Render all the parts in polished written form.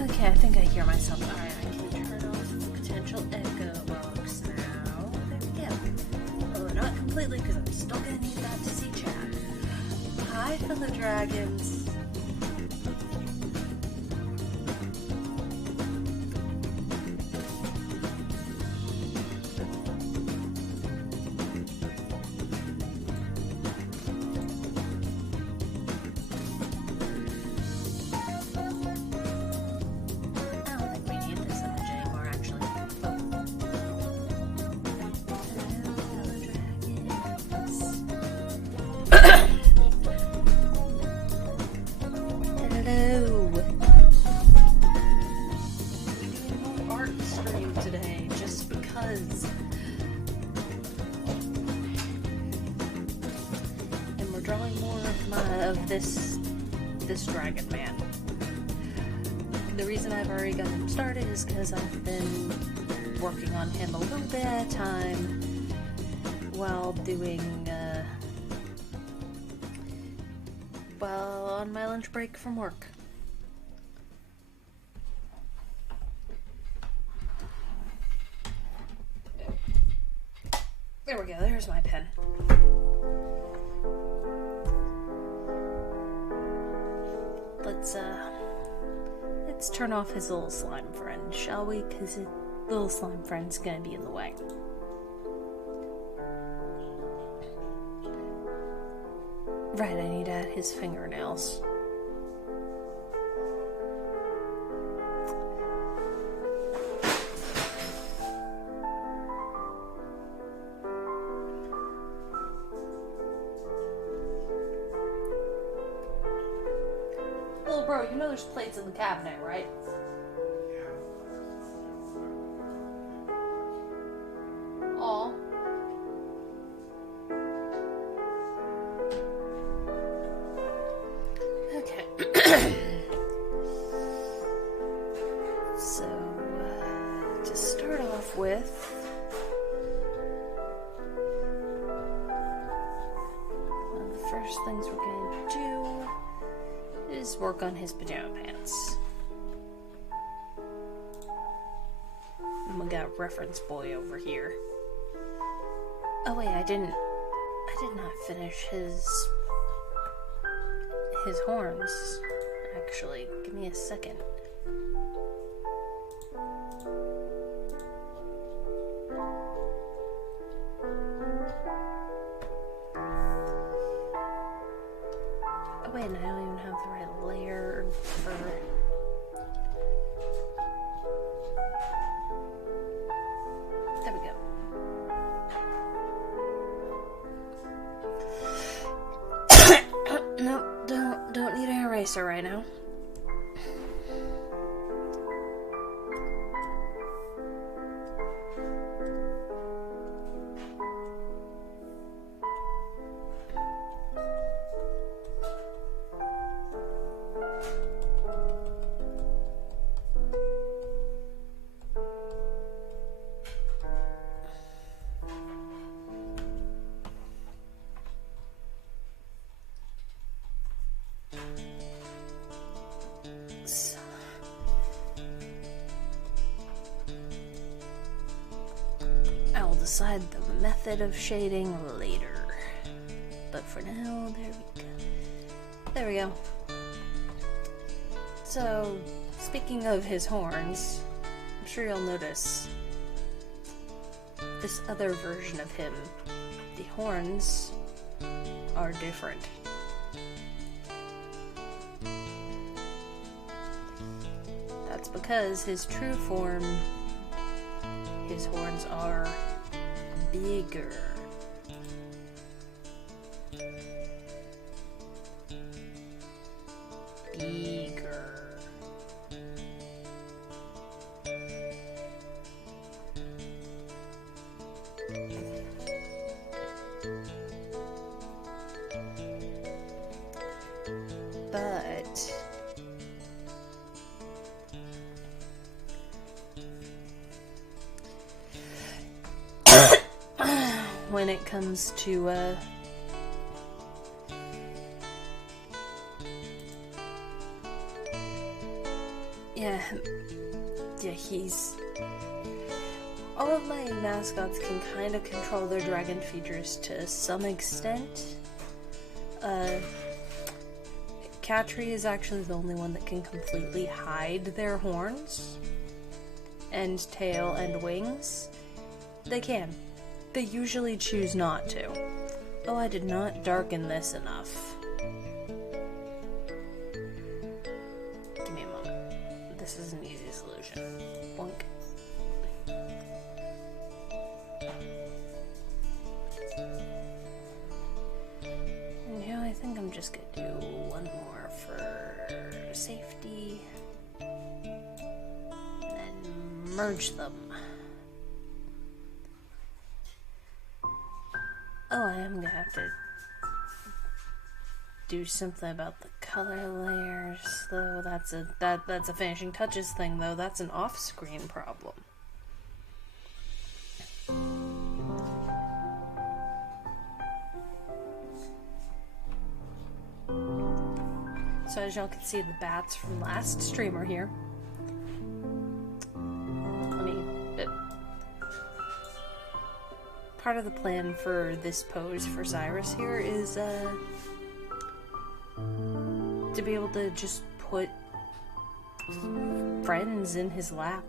Okay, I think I hear myself. Alright, I can turn off the potential echo box now. There we go. Although not completely, because I'm still gonna need that to see chat. Hi, fellow dragons. This dragon man. The reason I've already got him started is because I've been working on him a little bit at a time while doing on my lunch break from work. There we go, there's my pen. Let's turn off his little slime friend, shall we? Because his little slime friend's gonna be in the way. Right, I need to add his fingernails. Bro, you know there's plates in the cabinet, right? Aw. Okay. So, to start off with, one of the first things we're going to do is work on his pajama pants. And we got reference boy over here. Oh wait, I did not finish his horns. Actually, give me a second. Oh wait, and I don't even have the right layer for... There we go. No, don't need an eraser right now. I'll decide the method of shading later. But for now, there we go. There we go. So, speaking of his horns, I'm sure you'll notice this other version of him. The horns are different. That's because his true form, his horns are bigger. Bigger. But when it comes to he's all of my mascots can kind of control their dragon features to some extent. Catry is actually the only one that can completely hide their horns and tail and wings. They can. They usually choose not to. Oh, I did not darken this enough. Give me a moment. This is an easy solution. Boink. And now I think I'm just gonna do one more for safety. And then merge them. Oh, I am gonna have to do something about the color layers, though. That's a finishing touches thing, though. That's an off-screen problem. So as y'all can see, the bats from last stream are here. Part of the plan for this pose for Cyrus here is to be able to just put friends in his lap.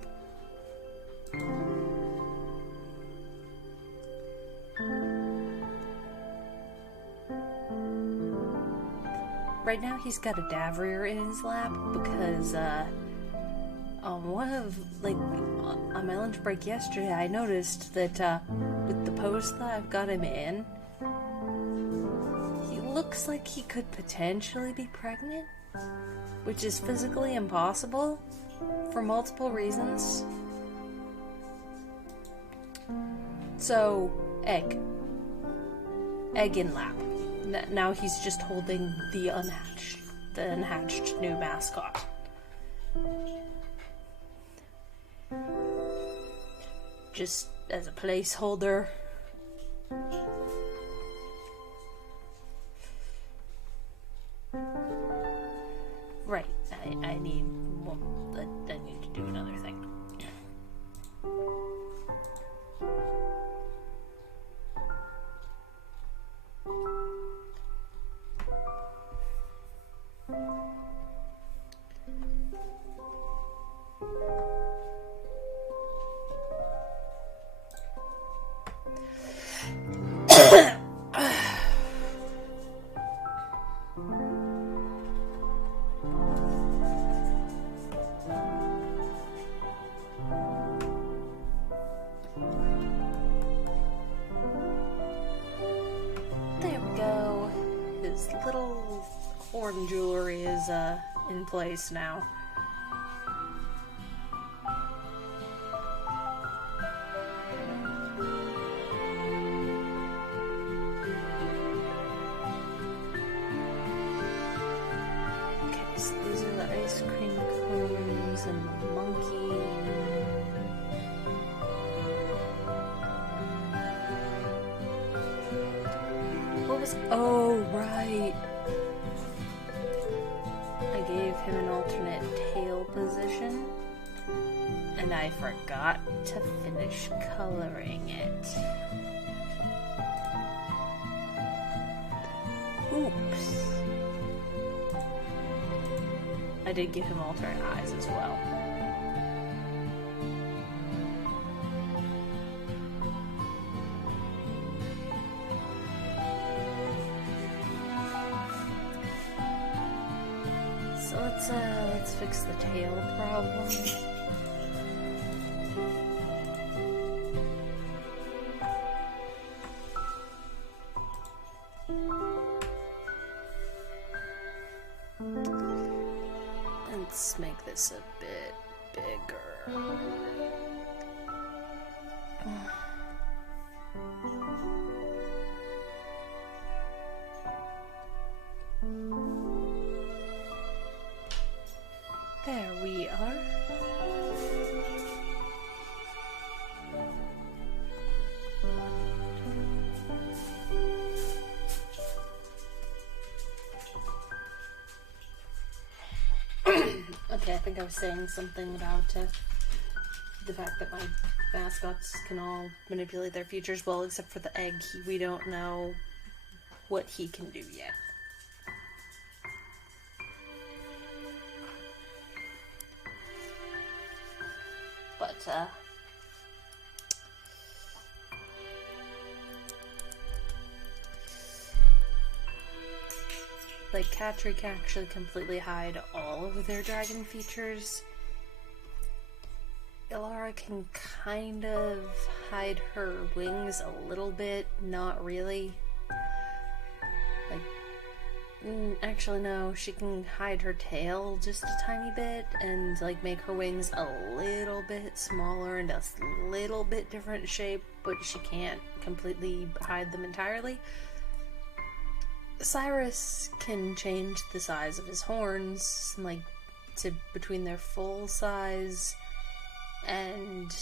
Right now he's got a Davrier in his lap because on my lunch break yesterday, I noticed that with the pose that I've got him in, he looks like he could potentially be pregnant, which is physically impossible for multiple reasons. So, egg in lap. Now he's just holding the unhatched new mascot. Just as a placeholder. Right, I need to do another thing. Little horn jewelry is in place now. Okay, so these are the ice cream cones and the monkey. What was... Oh, right. I gave him an alternate tail position, and I forgot to finish coloring it. Oops. I did give him alternate eyes as well. So let's fix the tail problem. Let's make this a bit bigger. There we are. Okay, I think I was saying something about the fact that my mascots can all manipulate their futures. Well, except for the egg, we don't know what he can do yet. But, like, Katri can actually completely hide all of their dragon features. Ilara can kind of hide her wings a little bit, not really. Like, actually no, she can hide her tail just a tiny bit and like make her wings a little bit smaller and a little bit different shape, but she can't completely hide them entirely. Cyrus can change the size of his horns, like, to between their full size and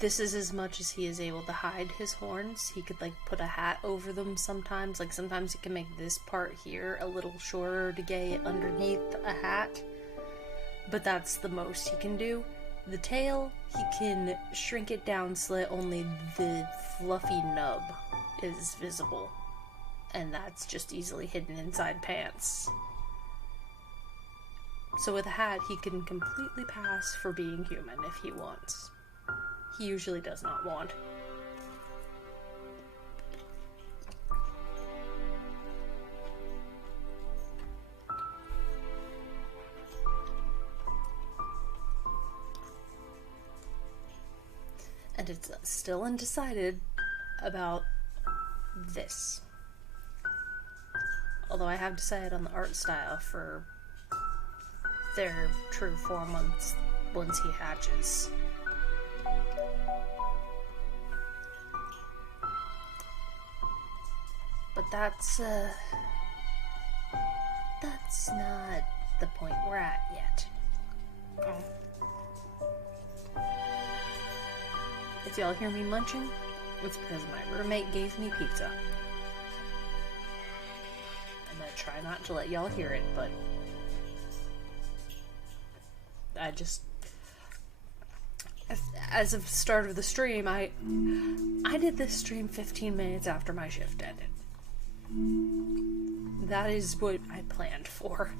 this is as much as he is able to hide his horns. He could, like, put a hat over them sometimes. Like, sometimes he can make this part here a little shorter to get underneath a hat. But that's the most he can do. The tail, he can shrink it down so that only the fluffy nub is visible. And that's just easily hidden inside pants. So with a hat, he can completely pass for being human if he wants. He usually does not want. And it's still undecided about this. Although I have decided on the art style for their true form once he hatches. But that's not the point we're at yet. If y'all hear me munching, it's because my roommate gave me pizza. I'm gonna try not to let y'all hear it, but I just, as of the start of the stream, I did this stream 15 minutes after my shift ended. That is what I planned for.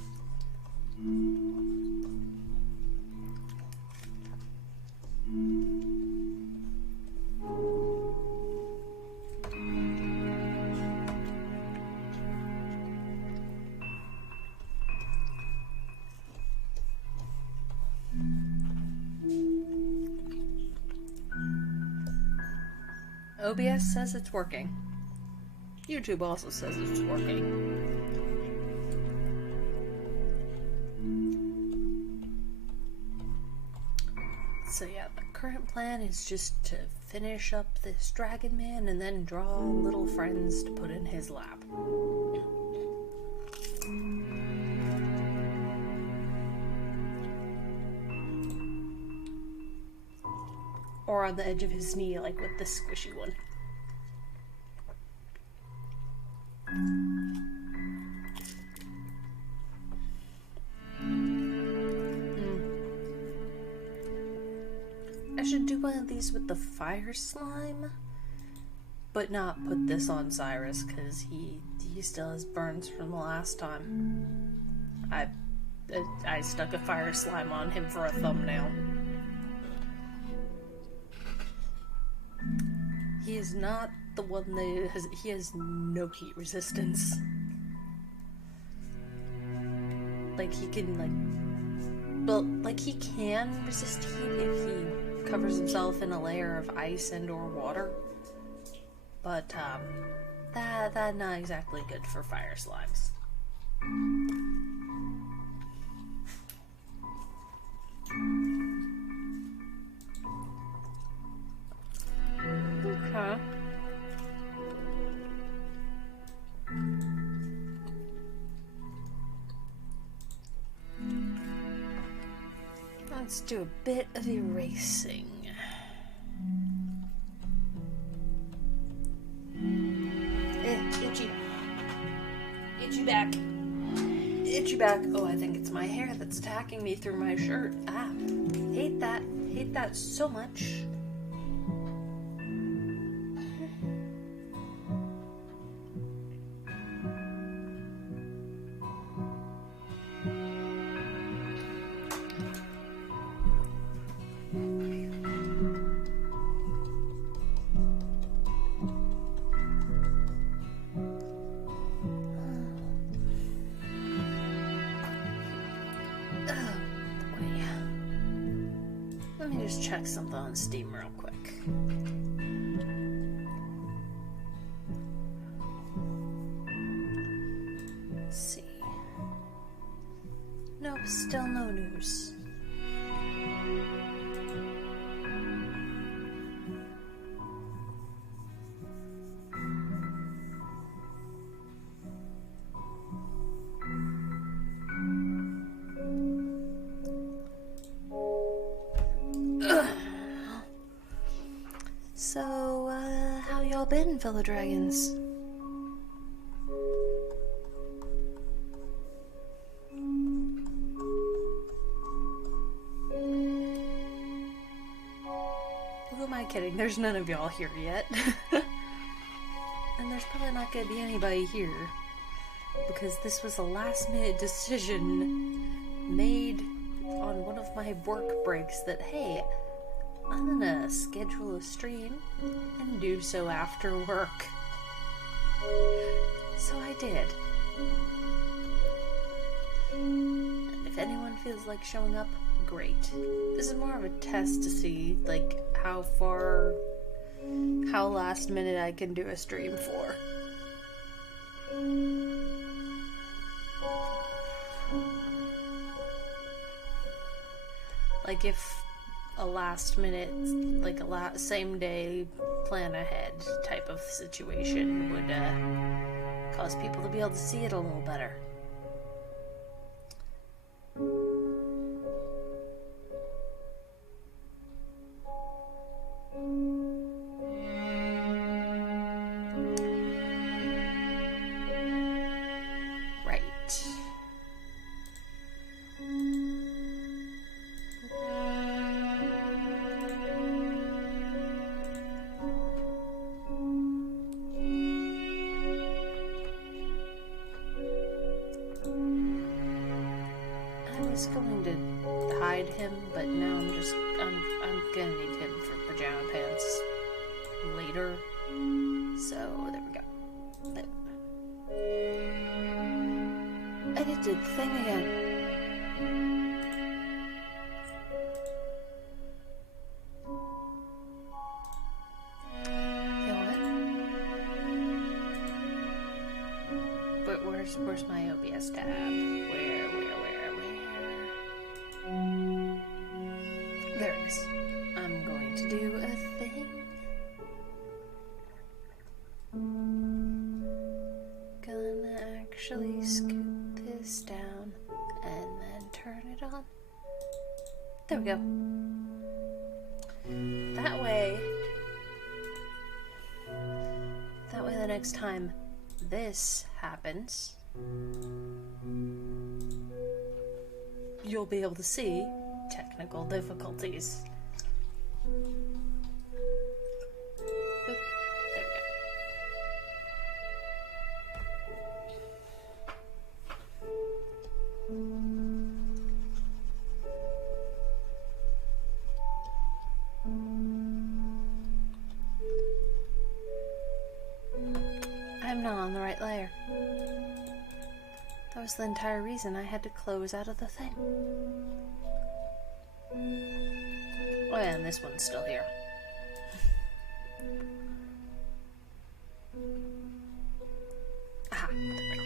OBS says it's working. YouTube also says it's working. So yeah, the current plan is just to finish up this dragon man and then draw little friends to put in his lap. Or on the edge of his knee, like with the squishy one. I should do one of these with the fire slime, but not put this on Cyrus because he still has burns from the last time. I stuck a fire slime on him for a thumbnail. He is not the one that he has no heat resistance. Like, he can, like... Well, like, he can resist heat if he covers himself in a layer of ice and or water. But, that's not exactly good for fire slimes. Okay. Let's do a bit of erasing. Itchy. Itchy back. Itchy back. Oh, I think it's my hair that's attacking me through my shirt. Ah, hate that. Hate that so much. Let me just check something on Steam real quick. Let's see. Nope, still no news. So, how y'all been, fellow dragons? Who am I kidding? There's none of y'all here yet. And there's probably not gonna be anybody here. Because this was a last-minute decision made on one of my work breaks that, hey, I'm gonna schedule a stream and do so after work. So I did. And if anyone feels like showing up, great. This is more of a test to see, like, how last minute I can do a stream for. Like, if a last minute, like a same day plan ahead type of situation would cause people to be able to see it a little better. Going to hide him, but now I'm gonna need him for pajama pants later. So there we go. But I did the thing again. You know what? But where's my OBS tab? Where? There it is. I'm going to do a thing. Gonna actually scoot this down and then turn it on. There we go. That way the next time this happens, you'll be able to see technical difficulties. Oop, there we go. I'm not on the right layer. That was the entire reason I had to close out of the thing. Oh yeah, and this one's still here. Aha, there we go.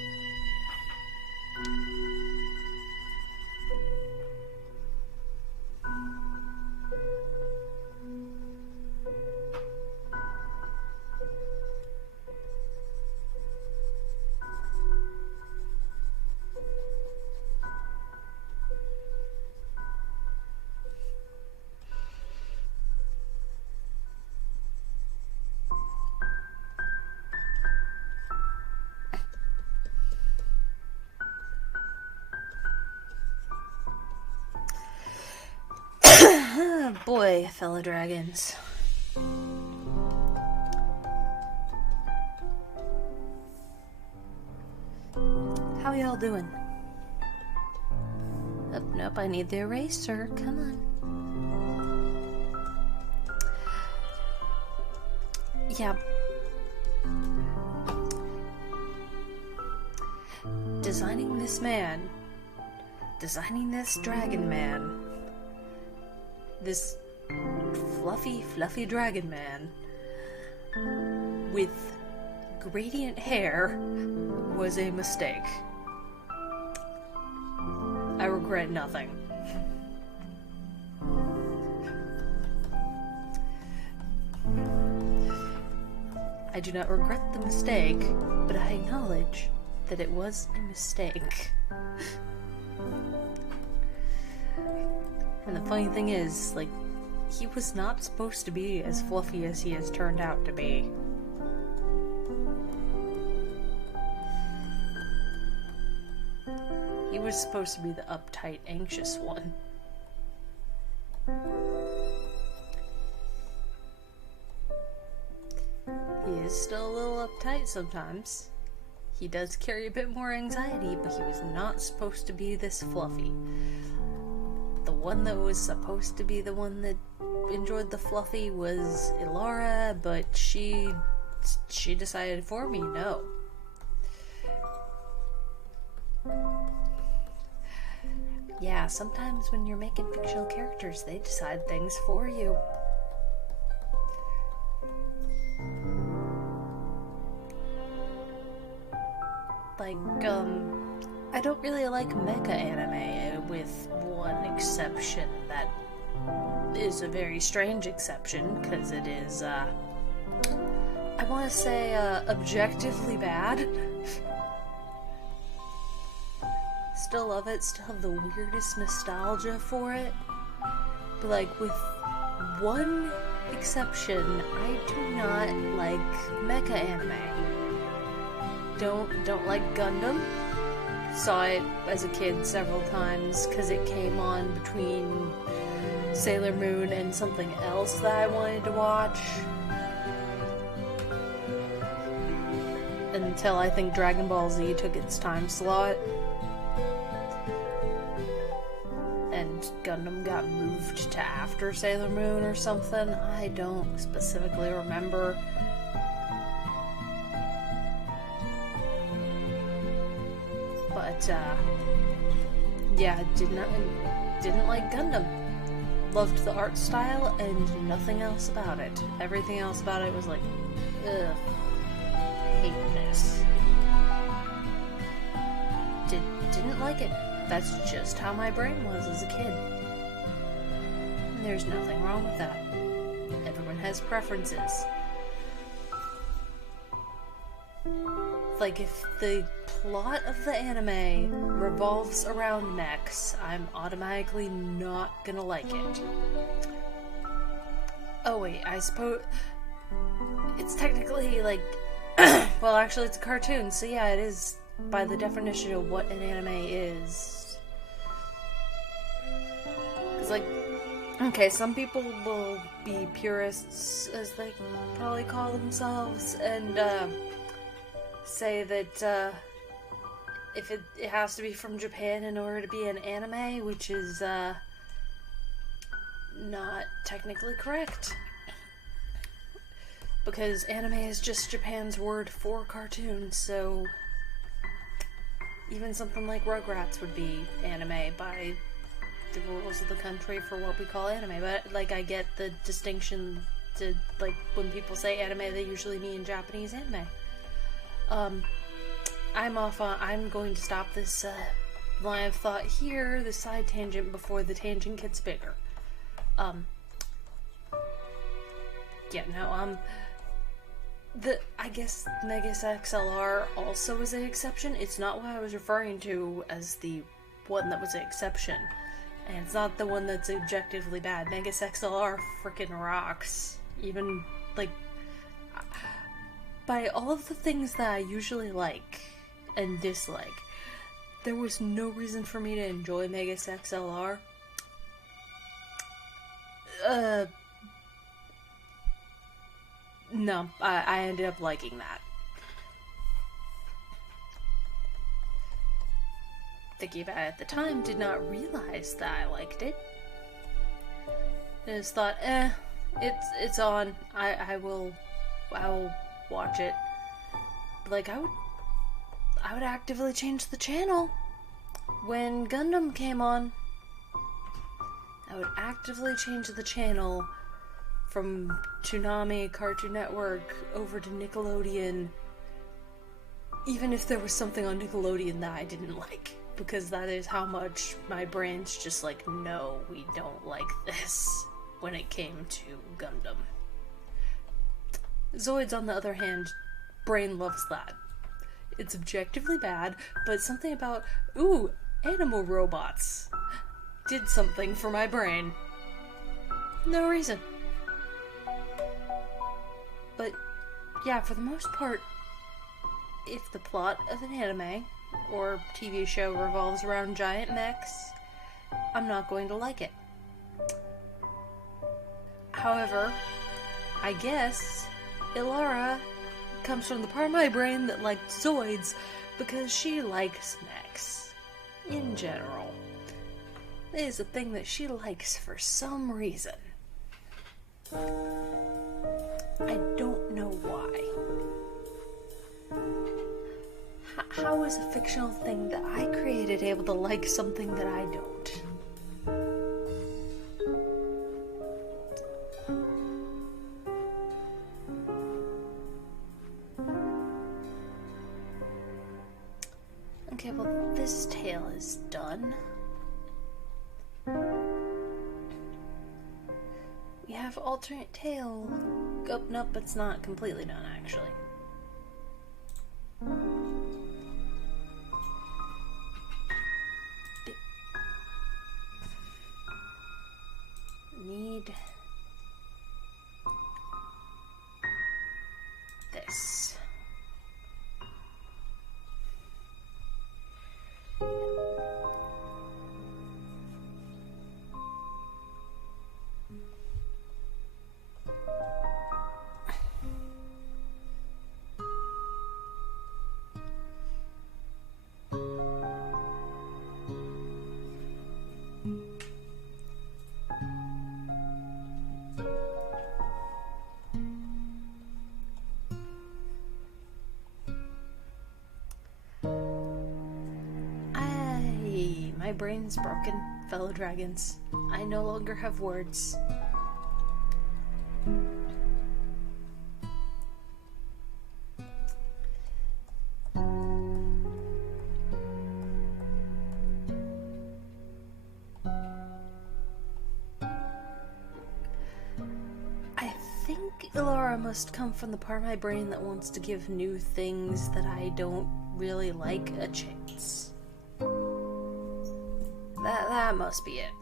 Boy, fellow dragons. How y'all doing? Oh, nope, I need the eraser. Come on. Yeah. Designing this dragon man, this fluffy dragon man with gradient hair was a mistake. I regret nothing. I do not regret the mistake, but I acknowledge that it was a mistake. And the funny thing is, like, he was not supposed to be as fluffy as he has turned out to be. He was supposed to be the uptight, anxious one. He is still a little uptight sometimes. He does carry a bit more anxiety, but he was not supposed to be this fluffy. The one that was supposed to be the one that enjoyed the fluffy was Ilara, but she decided for me, no. Yeah, sometimes when you're making fictional characters, they decide things for you. Like, I don't really like mecha anime, with one exception that is a very strange exception, because it is, I want to say, objectively bad. Still love it, still have the weirdest nostalgia for it, but like, with one exception, I do not like mecha anime. Don't like Gundam. Saw it as a kid several times because it came on between Sailor Moon and something else that I wanted to watch. Until I think Dragon Ball Z took its time slot. And Gundam got moved to after Sailor Moon or something. I don't specifically remember. But, yeah, didn't like Gundam. Loved the art style and nothing else about it. Everything else about it was like, ugh, hate this. Didn't like it. That's just how my brain was as a kid. And there's nothing wrong with that. Everyone has preferences. Like, if the plot of the anime revolves around mechs, I'm automatically not gonna like it. Oh wait, I suppose it's technically like, well, actually it's a cartoon, so yeah, it is by the definition of what an anime is. 'Cause like, okay, some people will be purists, as they probably call themselves, and say that if it has to be from Japan in order to be an anime, which is not technically correct, because anime is just Japan's word for cartoon. So Even something like Rugrats would be anime by the rules of the country for what we call anime. But, like, I get the distinction to, like, when people say anime, they usually mean Japanese anime. I'm going to stop this line of thought here, the side tangent, before the tangent gets bigger. I guess Megas XLR also is an exception. It's not what I was referring to as the one that was an exception. And it's not the one that's objectively bad. Megas XLR freaking rocks. Even, like, by all of the things that I usually like and dislike, there was no reason for me to enjoy Megas XLR. No, I ended up liking that. Thinking about it at the time, did not realize that I liked it. I just thought, it's on. I will watch it. Like, I would actively change the channel when Gundam came on. I would actively change the channel from Toonami, Cartoon Network, over to Nickelodeon, even if there was something on Nickelodeon that I didn't like, because that is how much my brain's just like, no, we don't like this, when it came to Gundam. Zoids, on the other hand, brain loves that. It's objectively bad, but something about, ooh, animal robots did something for my brain. No reason. But, yeah, for the most part, if the plot of an anime or TV show revolves around giant mechs, I'm not going to like it. However, I guess Ilara comes from the part of my brain that liked Zoids because she likes mechs. In general. It is a thing that she likes for some reason. I don't know why. How is a fictional thing that I created able to like something that I don't? Okay, well, this tale is done. We have alternate tale. Oh, nope, it's not completely done, actually. Need this. My brain's broken, fellow dragons. I no longer have words. I think Ilara must come from the part of my brain that wants to give new things that I don't really like a chance. That must be it.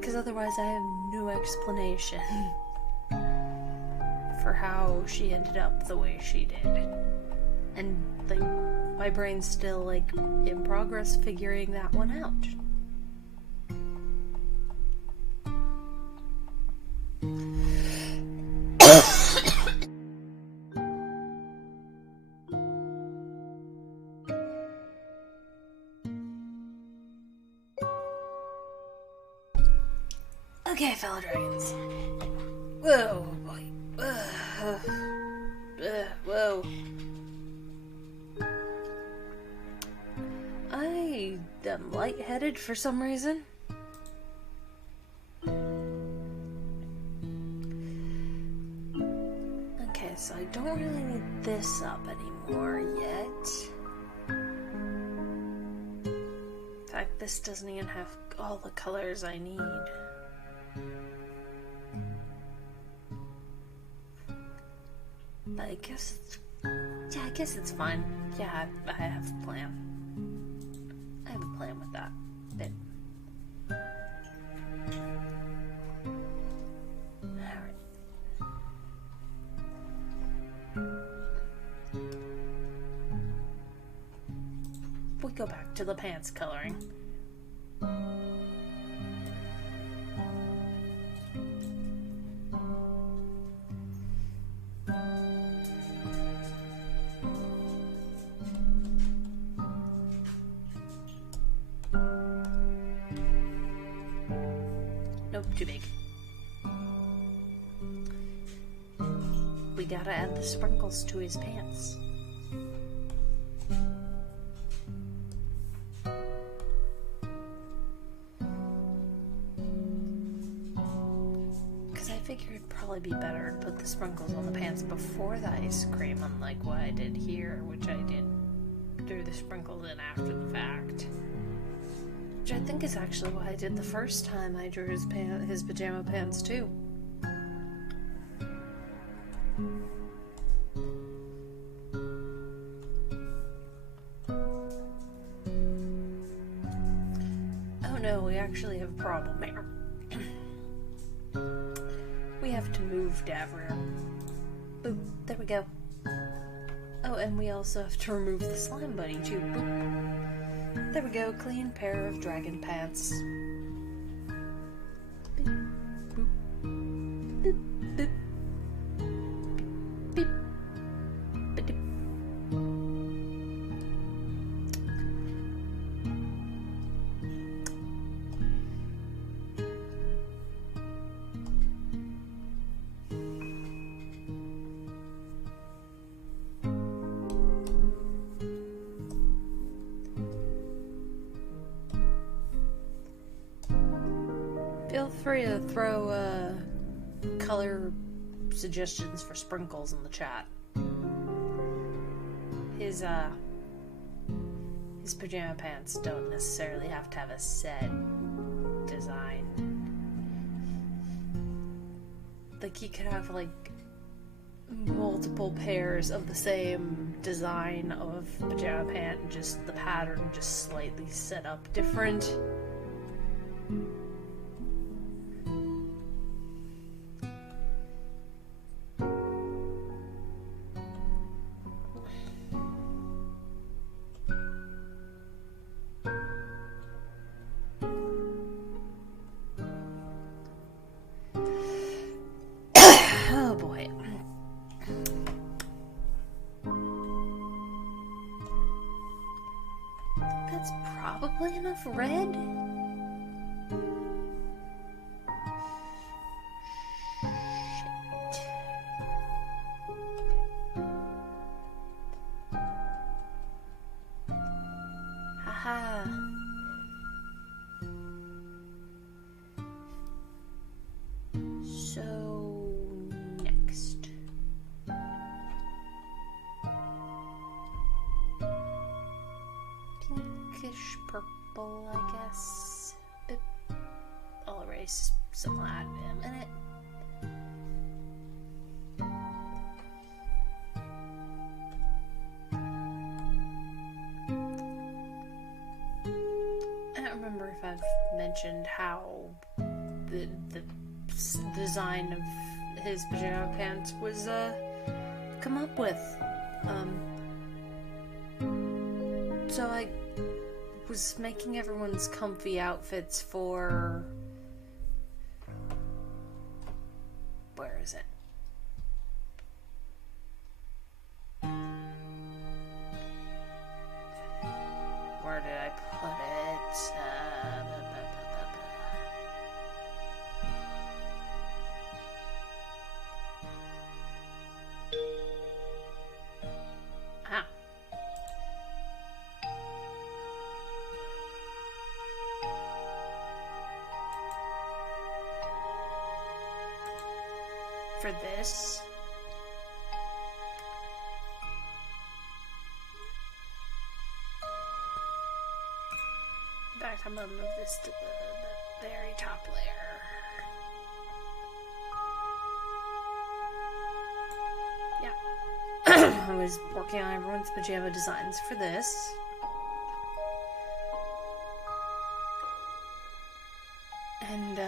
Because otherwise I have no explanation for how she ended up the way she did. And, like, my brain's still, like, in progress figuring that one out. Okay, fellow dragons. Whoa, boy. Whoa. lightheaded for some reason. Okay, so I don't really need this up anymore yet. In fact, this doesn't even have all the colors I need. But I guess it's fine. Yeah, I have a plan. I have a plan with that bit. Alright. We go back to the pants coloring. Nope, too big. We gotta add the sprinkles to his pants. Because I figured it'd probably be better to put the sprinkles on the pants before the ice cream, unlike what I did here, which I did threw the sprinkles in after the fact. Which I think is actually what I did the first time I drew his pajama pants too. Oh no, we actually have a problem here. We have to move Davrier. Boop, there we go. Oh, and we also have to remove the slime buddy too. Boop. There we go, clean pair of dragon pants. Beep, boop, boop, boop, beep, beep. Feel free to throw color suggestions for sprinkles in the chat. His pajama pants don't necessarily have to have a set design. Like, he could have like multiple pairs of the same design of pajama pant, and just the pattern just slightly set up different. Oh boy. That's probably enough red. Shit. Haha. So next. Pinkish purple, I guess. I'll erase some of that in a minute. I don't remember if I've mentioned how the design of his pajama pants was come up with. So I was making everyone's comfy outfits for... Where is it? Where did I put it? for this. In fact, I'm gonna move this to the very top layer. Yeah. I was working on everyone's pajama designs for this. And,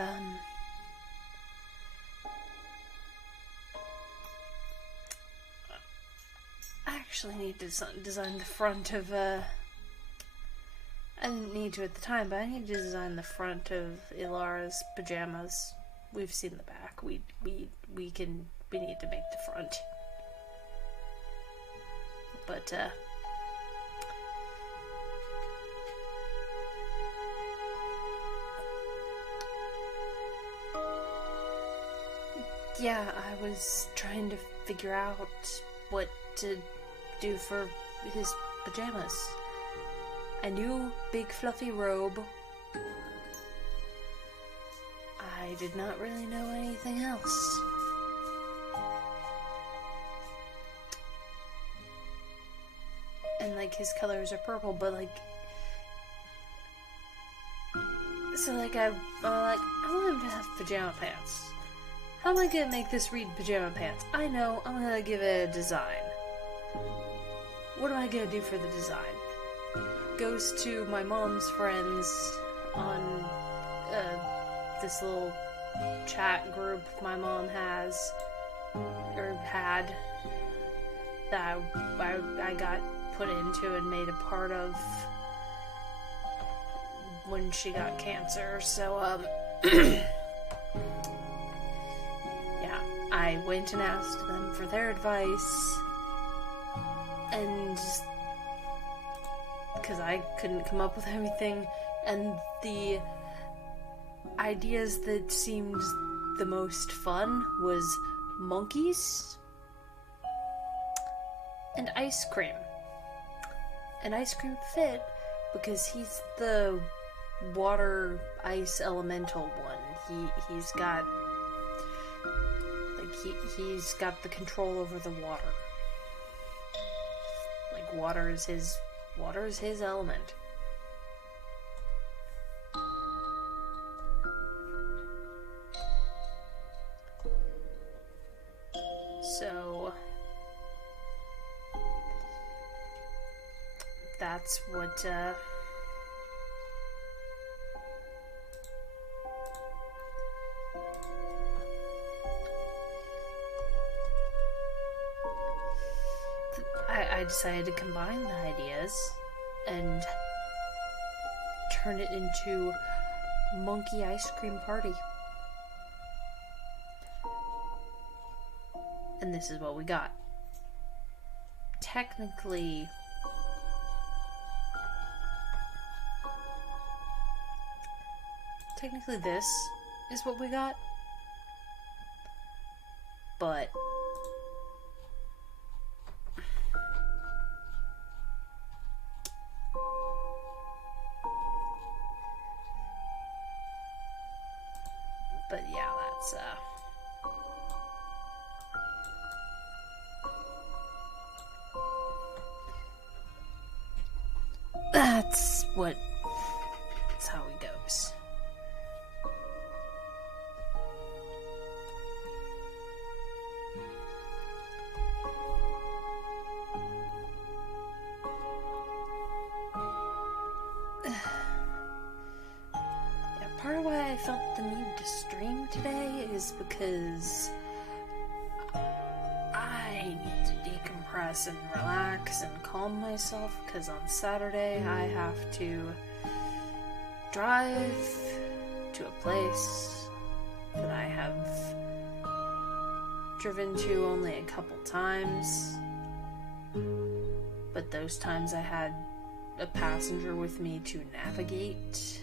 I actually need to design the front of, I didn't need to at the time, but I need to design the front of Ilara's pajamas. We've seen the back. We need to make the front. But, yeah, I was trying to figure out what to do for his pajamas. A new big fluffy robe. I did not really know anything else. And like his colors are purple, but like, so like I want him to have pajama pants. How am I gonna make this read pajama pants? I know, I'm gonna give it a design. What am I gonna do for the design? Goes to my mom's friends on this little chat group my mom has, or had, that I got put into and made a part of when she got cancer. So, yeah, I went and asked them for their advice, and because I couldn't come up with anything, and the ideas that seemed the most fun was monkeys and ice cream. And ice cream fit because he's the water ice elemental one. He's got like he's got the control over the water. Like water is his element. So that's what I decided to combine the ideas and turn it into monkey ice cream party. And this is what we got. Technically, this is what we got. But yeah, that's how it goes. Part of why I felt the need to stream today is because I need to decompress and relax and calm myself, because on Saturday I have to drive to a place that I have driven to only a couple times, but those times I had a passenger with me to navigate.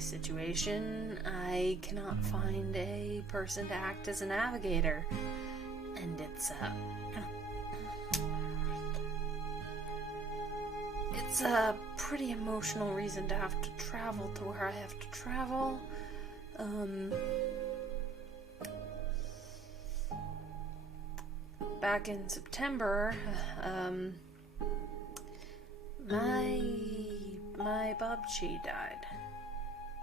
Situation, I cannot find a person to act as a navigator, and it's a pretty emotional reason to have to travel to where I have to travel. Back in September, my Bobchi died.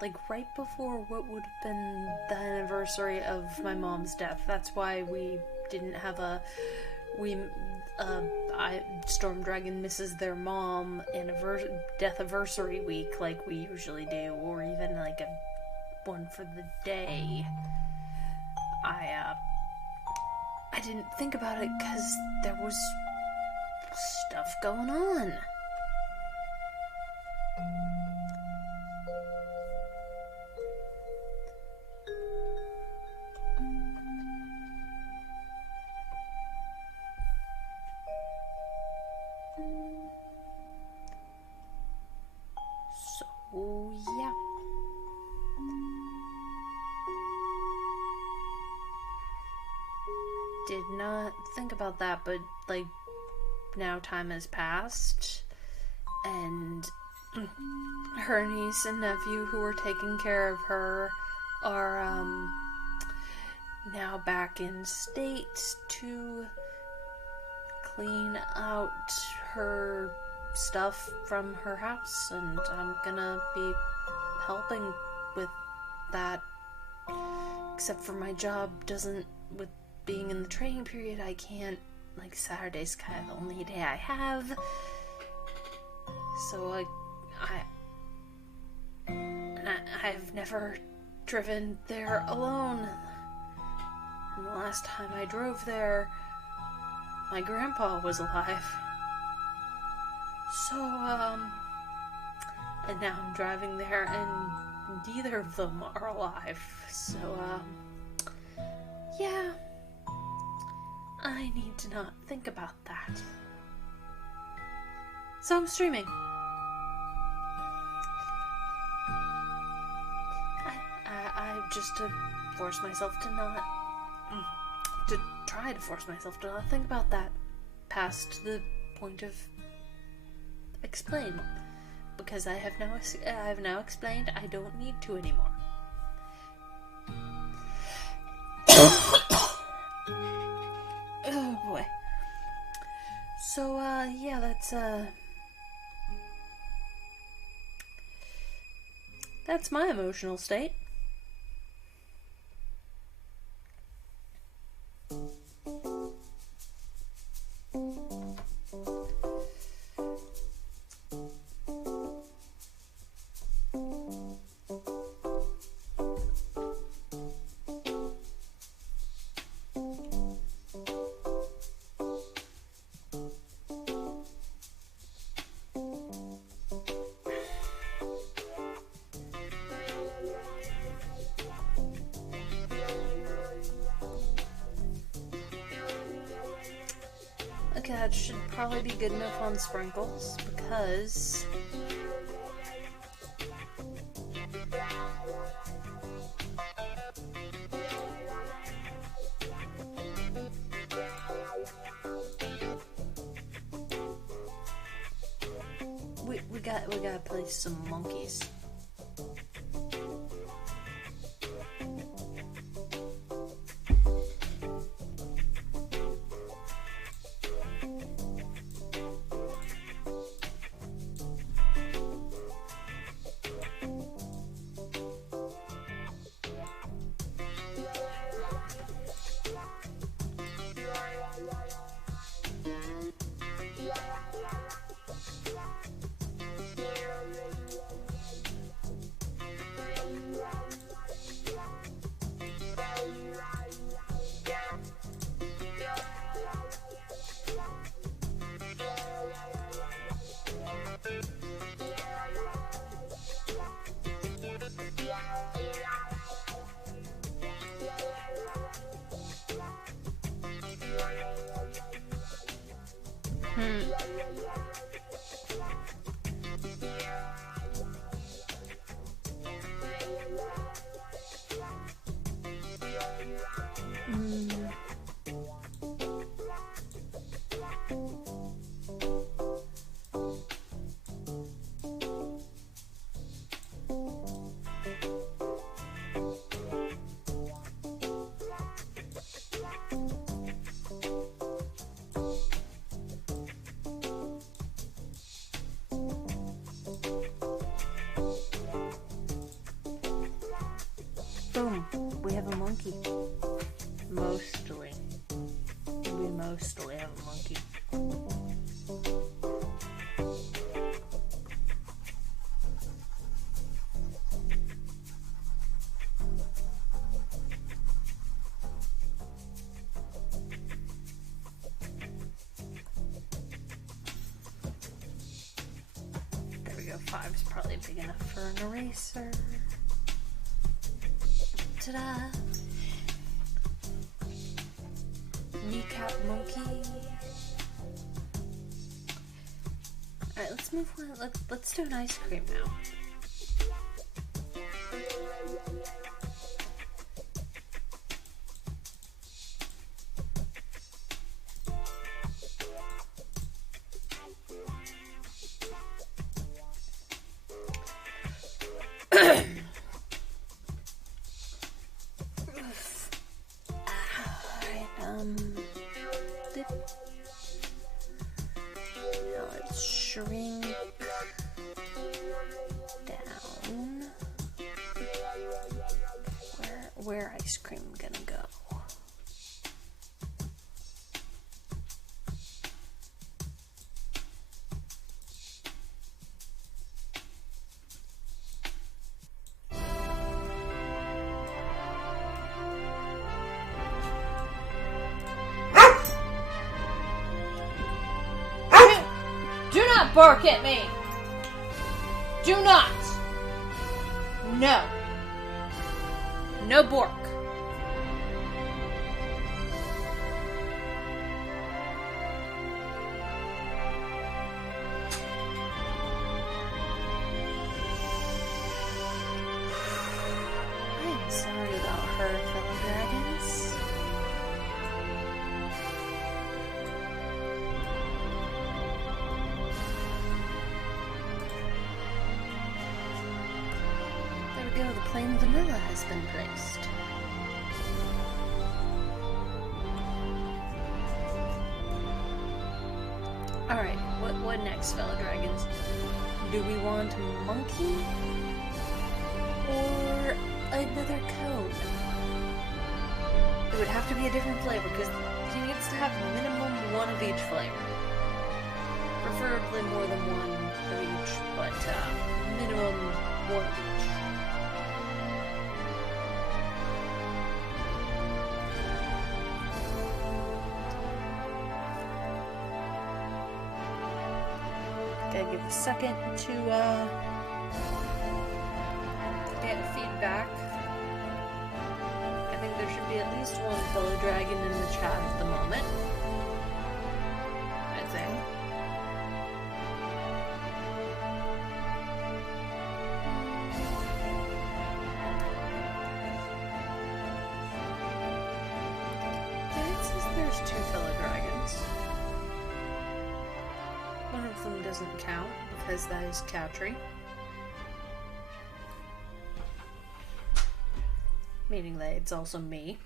Like, right before what would have been the anniversary of my mom's death. That's why we didn't have StormDragon misses their mom death anniversary week like we usually do, or even like a one for the day. I didn't think about it because there was stuff going on. So, yeah. Did not think about that, but, like, now time has passed, and her niece and nephew who were taking care of her are, now back in state to clean out her stuff from her house, and I'm gonna be helping with that, except for my job doesn't, with being in the training period, I can't, like, Saturday's kind of the only day I have, so I've never driven there alone, and the last time I drove there, my grandpa was alive. So, and now I'm driving there and neither of them are alive. So, yeah, I need to not think about that. So I'm streaming. I just to force myself to not, to try to force myself to not think about that past the point of explain, because I have now explained I don't need to anymore. Oh boy. So yeah, that's my emotional state. Okay, that should probably be good enough on sprinkles, because we gotta place some monkeys. Boom. We have a monkey. Mostly. We mostly have a monkey. There we go. 5 is probably big enough for an eraser. Ta-da! Kneecap monkey. Alright, let's move on. Let's do an ice cream now. Now let's shrink down. Where ice cream gonna go? Bark at me! Do not! No! No bark! I'm sorry about her, fellow dragons. There we go, the plain vanilla has been placed. Alright, what next, fellow dragons? Do we want monkey? Or another cone? It would have to be a different flavor, because he needs to have minimum one of each flavor. Preferably more than one of each, but minimum one of each. Gotta give a second to get feedback. I think there should be at least one fellow dragon in the chat at the moment. I think. Yeah, it says there's 2 fellow dragons. One of them doesn't count because that is Cowtree. Meaning that it's also me.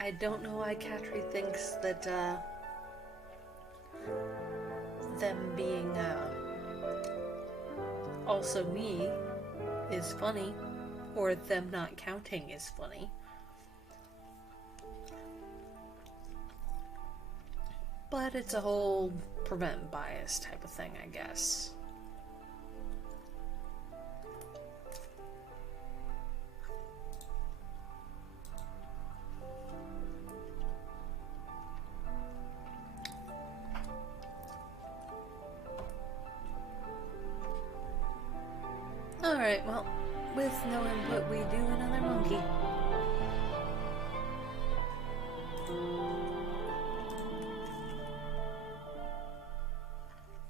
I don't know why Cowtree thinks that them being also me is funny, or them not counting is funny. But it's a whole prevent bias type of thing, I guess. Alright, well, with no input, we do another monkey.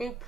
Oop.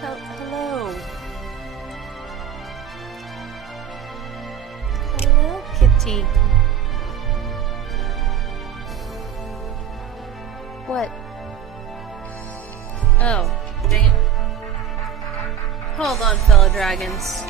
Hello. Hello, kitty. What? Oh, dang it. Hold on, fellow dragons.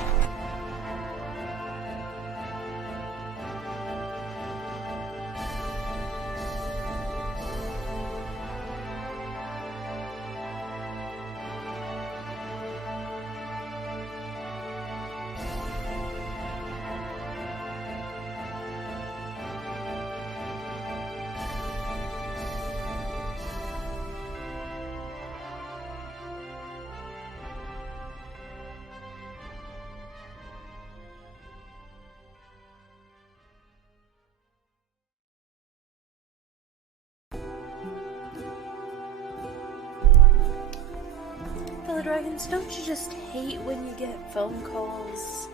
Fellow dragons, don't you just hate when you get phone calls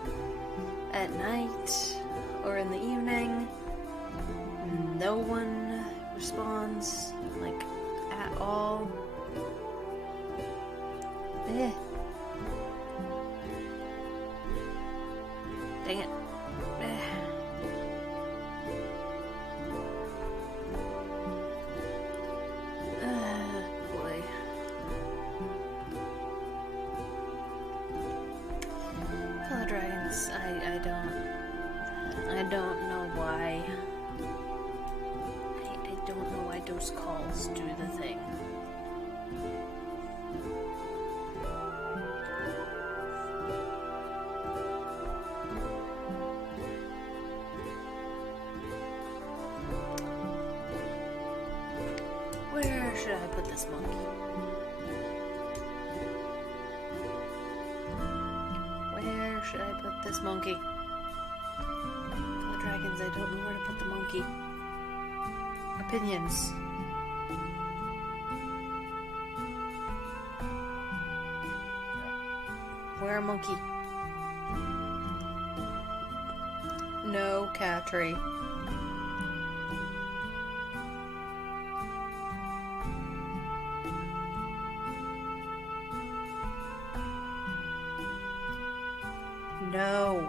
at night or in the evening? No one responds, like, at all. Eh. Dang it. Boy. Fellow dragons, I don't know why. I don't know why those calls do the thing. Where should I put this monkey? Where should I put this monkey? Fellow dragons, I don't know where to put the monkey. Opinions. Where a monkey? No, Catry. No.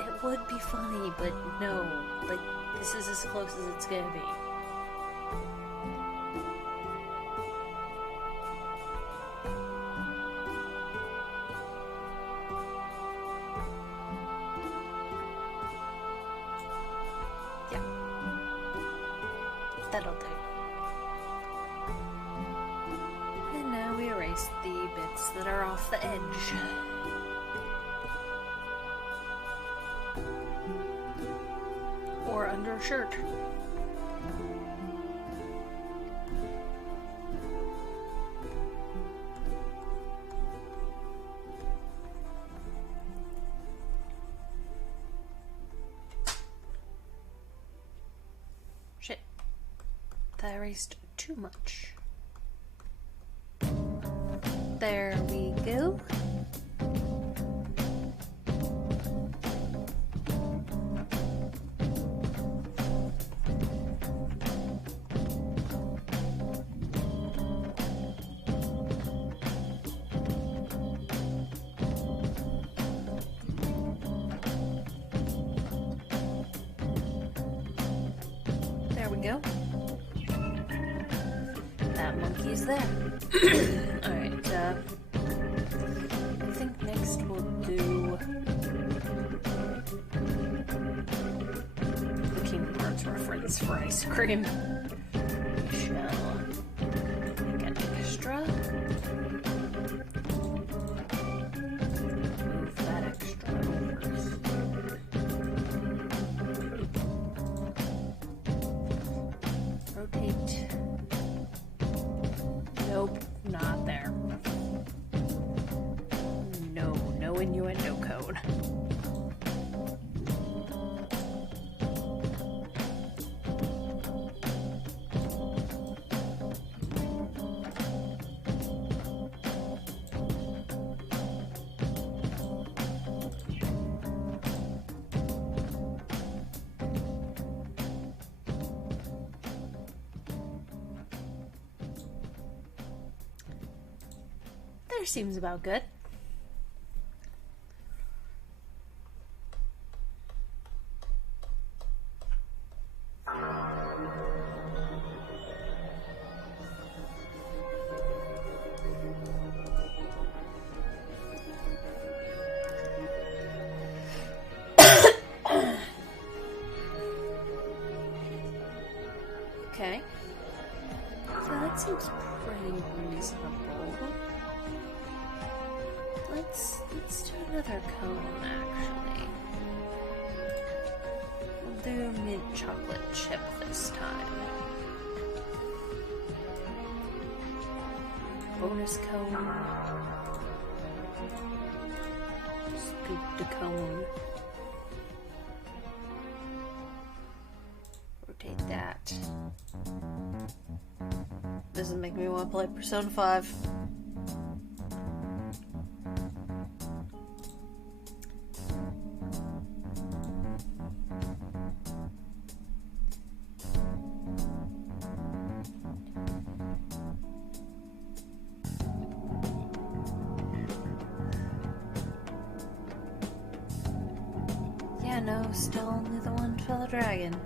It would be funny, but no. Like, this is as close as it's gonna be. Yeah. That'll do. And now we erase the bits that are off the edge. Or under a shirt. Shit. That erased too much. There we go. There we go. That monkey's there. Alright, I think next we'll do the Kingdom Hearts reference for ice cream. We shall make an extra. Move that extra over. Rotate. Nope, not there. No innuendo code. weather seems about good. Okay. So that seems pretty reasonable. Let's do another cone, actually. We'll do mint chocolate chip this time. Bonus cone. Scoop the cone. Rotate that. Doesn't make me want to play Persona 5. Yeah, no, still only the one fellow dragon.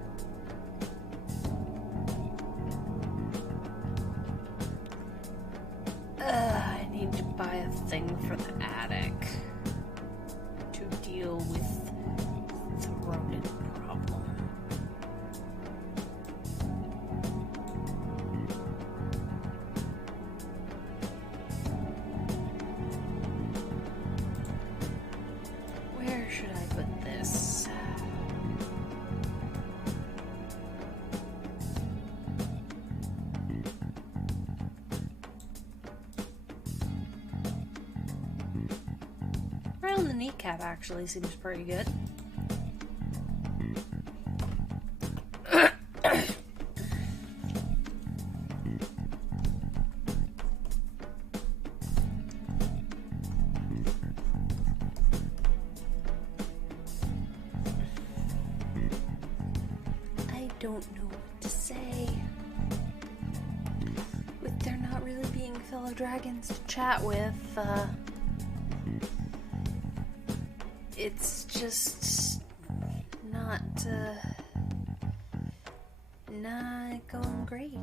I need to buy a thing for the attic to deal with the rodent problem. Where should I put this? Around the kneecap actually seems pretty good. I don't know what to say. With there not really being fellow dragons to chat with, it's just not going great.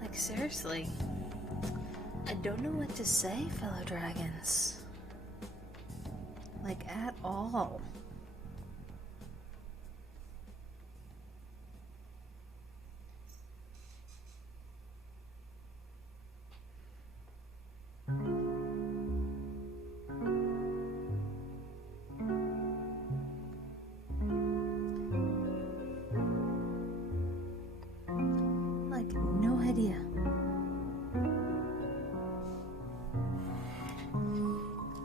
Like, seriously, I don't know what to say, fellow dragons. Like, at all. Like, no idea.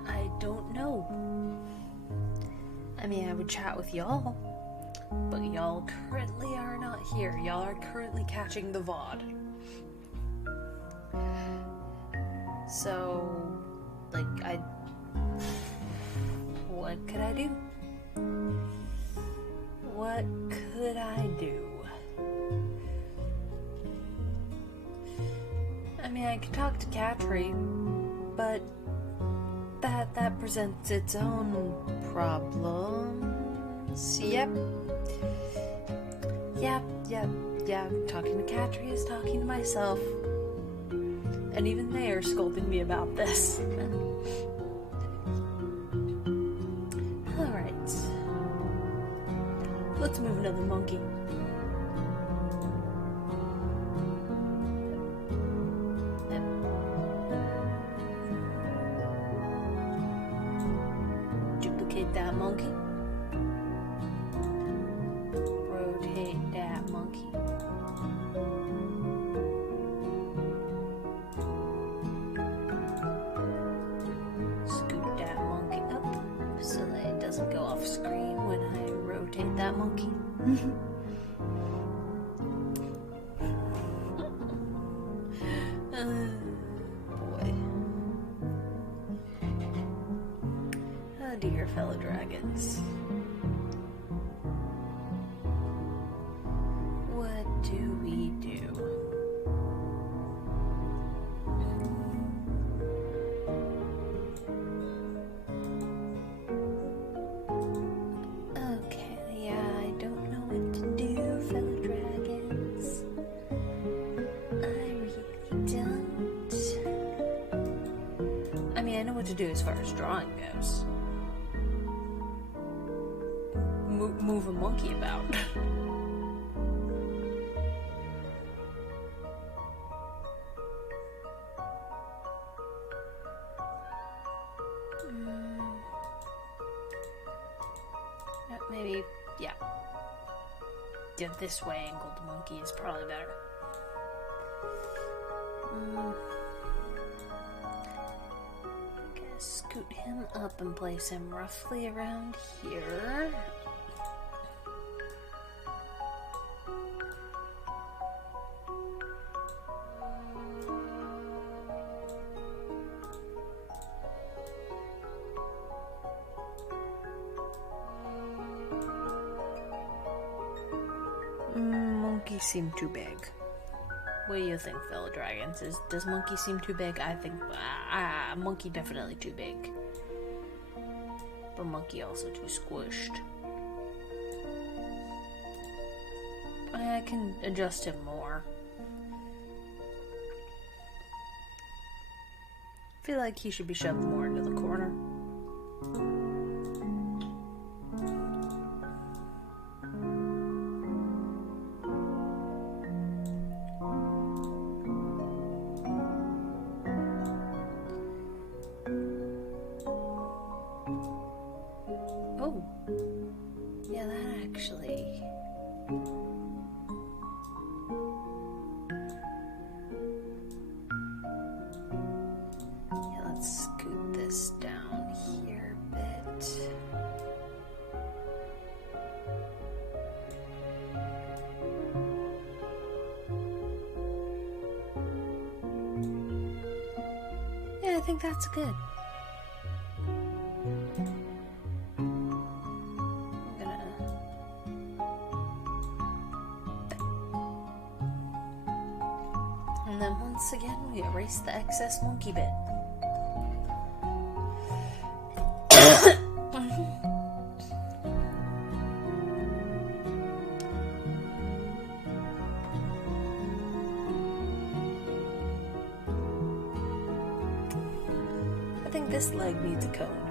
I don't know. I mean, I would chat with y'all, but y'all currently are not here. Y'all are currently catching the VOD. So, like, what could I do? What could I do? I mean, I could talk to Katri, but that presents its own problems. Yep. Talking to Katri is talking to myself. And even they are scolding me about this. Alright. Let's move another monkey. Duplicate that monkey. Rotate that monkey. Scoot that monkey up so that it doesn't go off screen when I rotate that monkey. here, fellow dragons? What do we do? Okay, yeah, I don't know what to do, fellow dragons. I really don't. I mean, I know what to do as far as drawing goes. Move a monkey about. Maybe, yeah. Yeah, this way angled monkey is probably better. I'm gonna scoot him up and place him roughly around here. Monkey seem too big. What do you think, fellow dragons? Does monkey seem too big? I think monkey definitely too big, but monkey also too squished. I can adjust him more. I feel like he should be shoved more into the corner. Oh, yeah, that actually... Yeah, let's scoot this down here a bit. Yeah, I think that's good. And then once again, we erase the excess monkey bit. I think this leg needs a cone.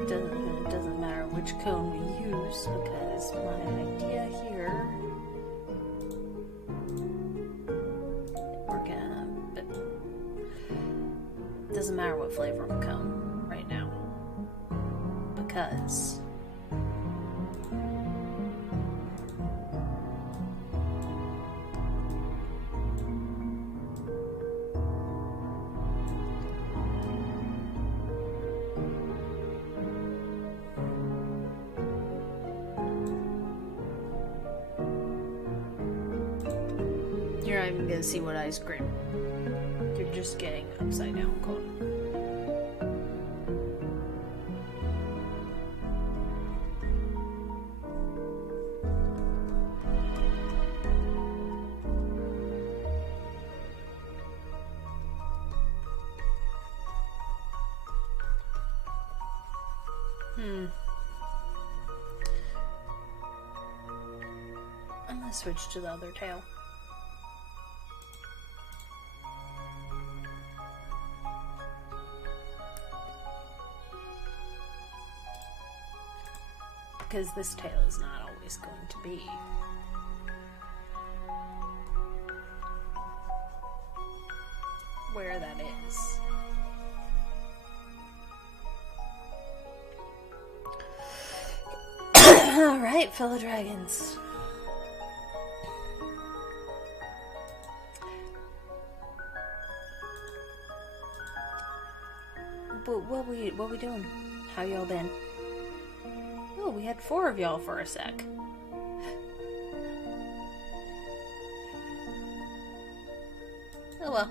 It doesn't matter which cone we use, because my idea here, it doesn't matter what flavor of cone right now, because you're not even gonna see what ice cream. You're just getting upside down cone. I'm gonna switch to the other tail. Because this tail is not always going to be where that is. Alright, fellow dragons. But what we doing? How y'all been? we had 4 of y'all for a sec. Oh well.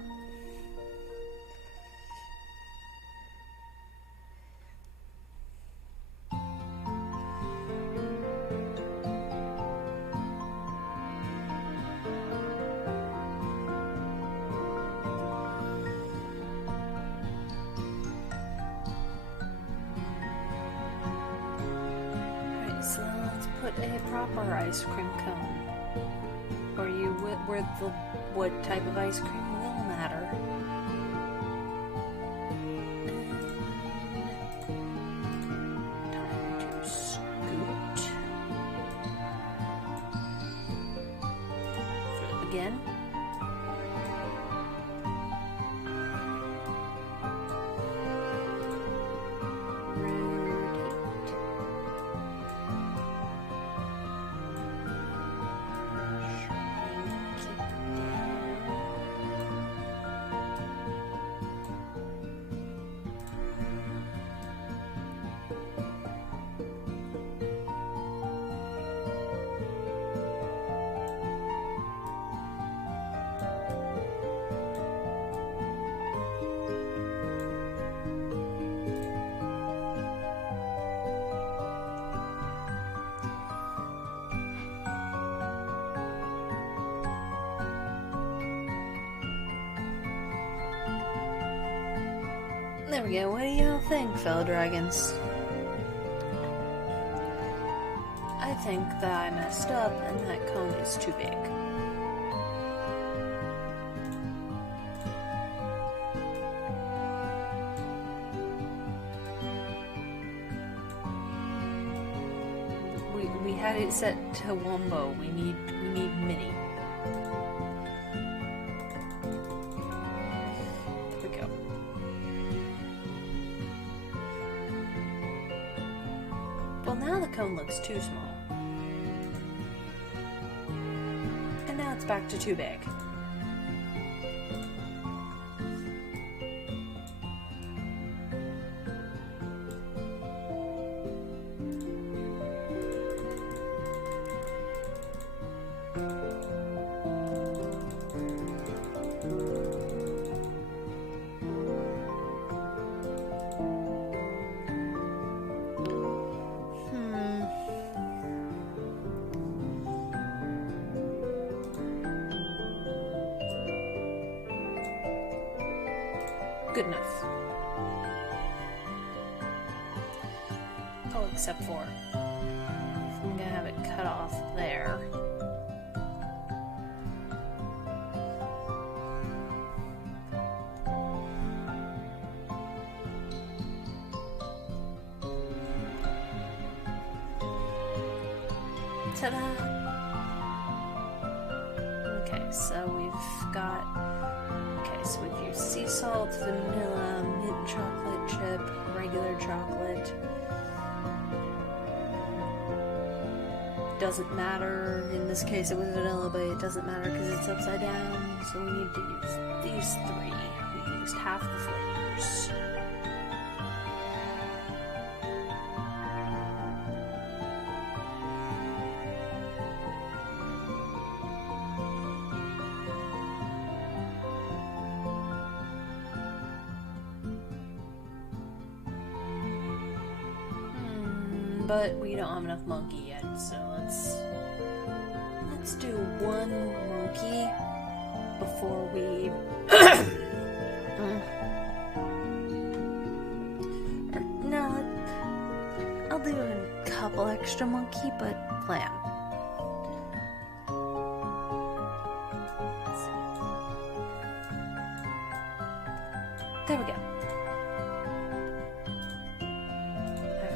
Alright, so let's put a proper ice cream cone. Or what type of ice cream will matter. Time to scoot. Flip again. There we go. What do y'all think, fellow dragons? I think that I messed up and that cone is too big. We had it set to Wombo. We need mini. Well, now the cone looks too small. And now it's back to too big. Good enough. Oh, except for I'm gonna have it cut off there. Ta-da! Okay, so we've got... Okay, so we've used sea salt, vanilla, mint chocolate chip, regular chocolate. Doesn't matter. In this case it was vanilla, but it doesn't matter because it's upside down. So we need to use these 3. We used half the flavors. But we don't have enough monkey yet, so let's do 1 monkey before we no, I'll do a couple extra monkey, but plan. There we go.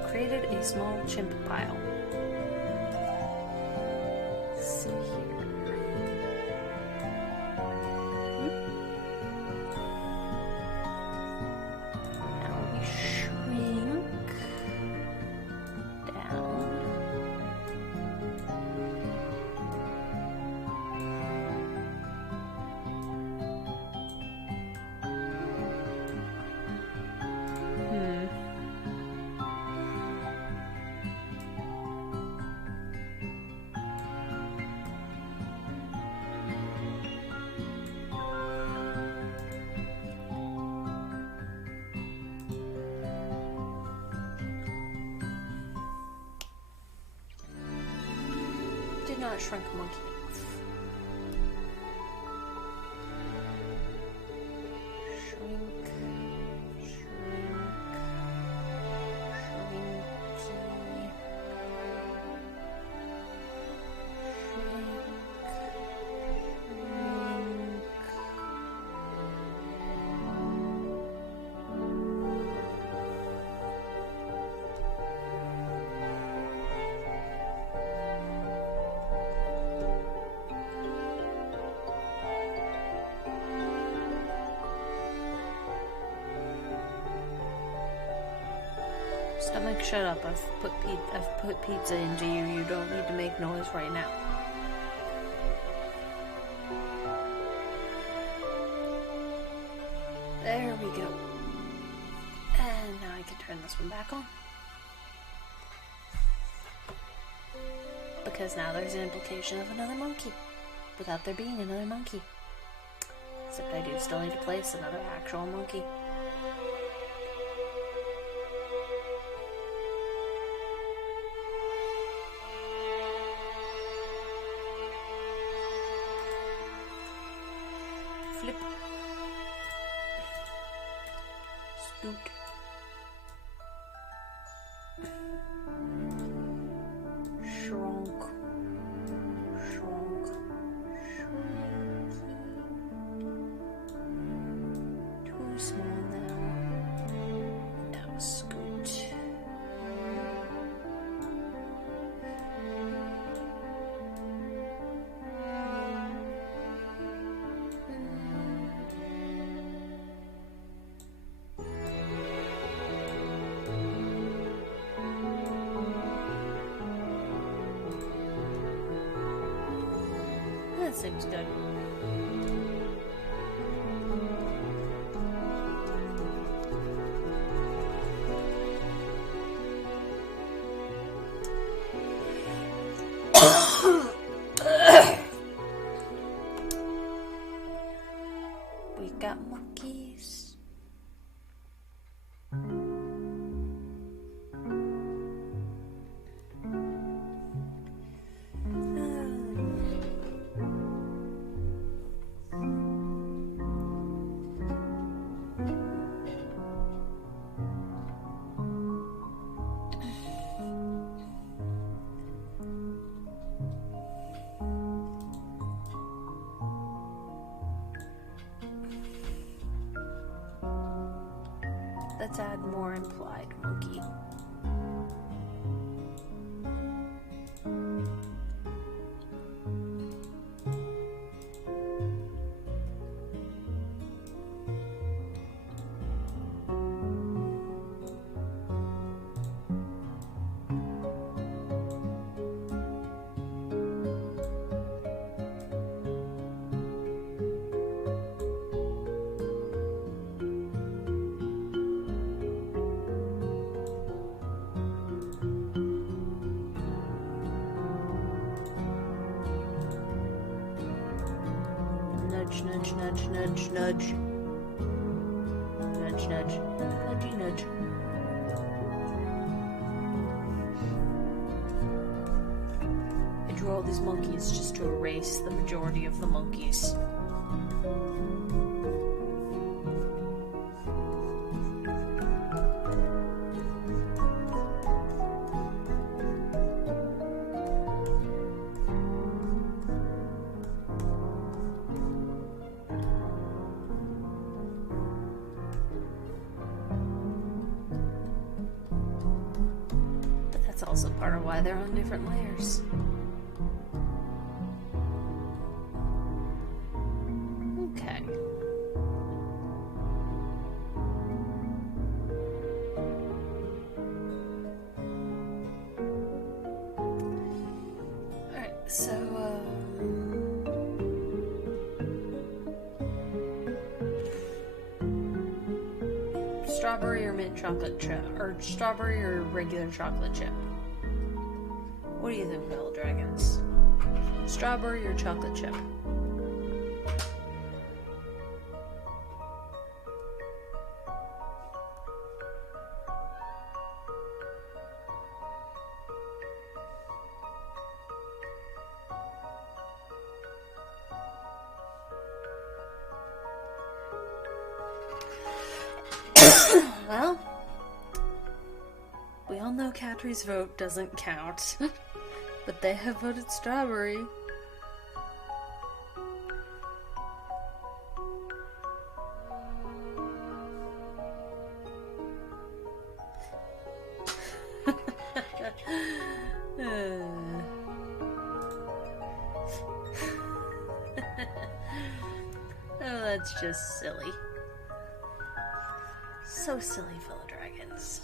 Created a small chimp pile. Let's see here. Now we shrink down. not shrunk monkey enough. Shrink. Stomach, shut up. I've put pizza into you. You don't need to make noise right now. There we go. And now I can turn this one back on. Because now there's an implication of another monkey. Without there being another monkey. Except I do still need to place another actual monkey. Flip. Scoot. Shrunk. Shrunk. Too small now. Now scoot. That seems good. We got monkeys. Let's add more implied monkey. Nudge, nudge, nudge, nudge, nudge. Nudge, nudge. Nudgy, nudge. I drew all these monkeys just to erase the majority of the monkeys. Also part of why they're on different layers. Okay. Alright, so strawberry or mint chocolate chip, or strawberry or regular chocolate chip? What do you think, Metal Dragons? Strawberry or chocolate chip? Catri's vote doesn't count. But they have voted strawberry. Oh, that's just silly. So silly, fellow dragons.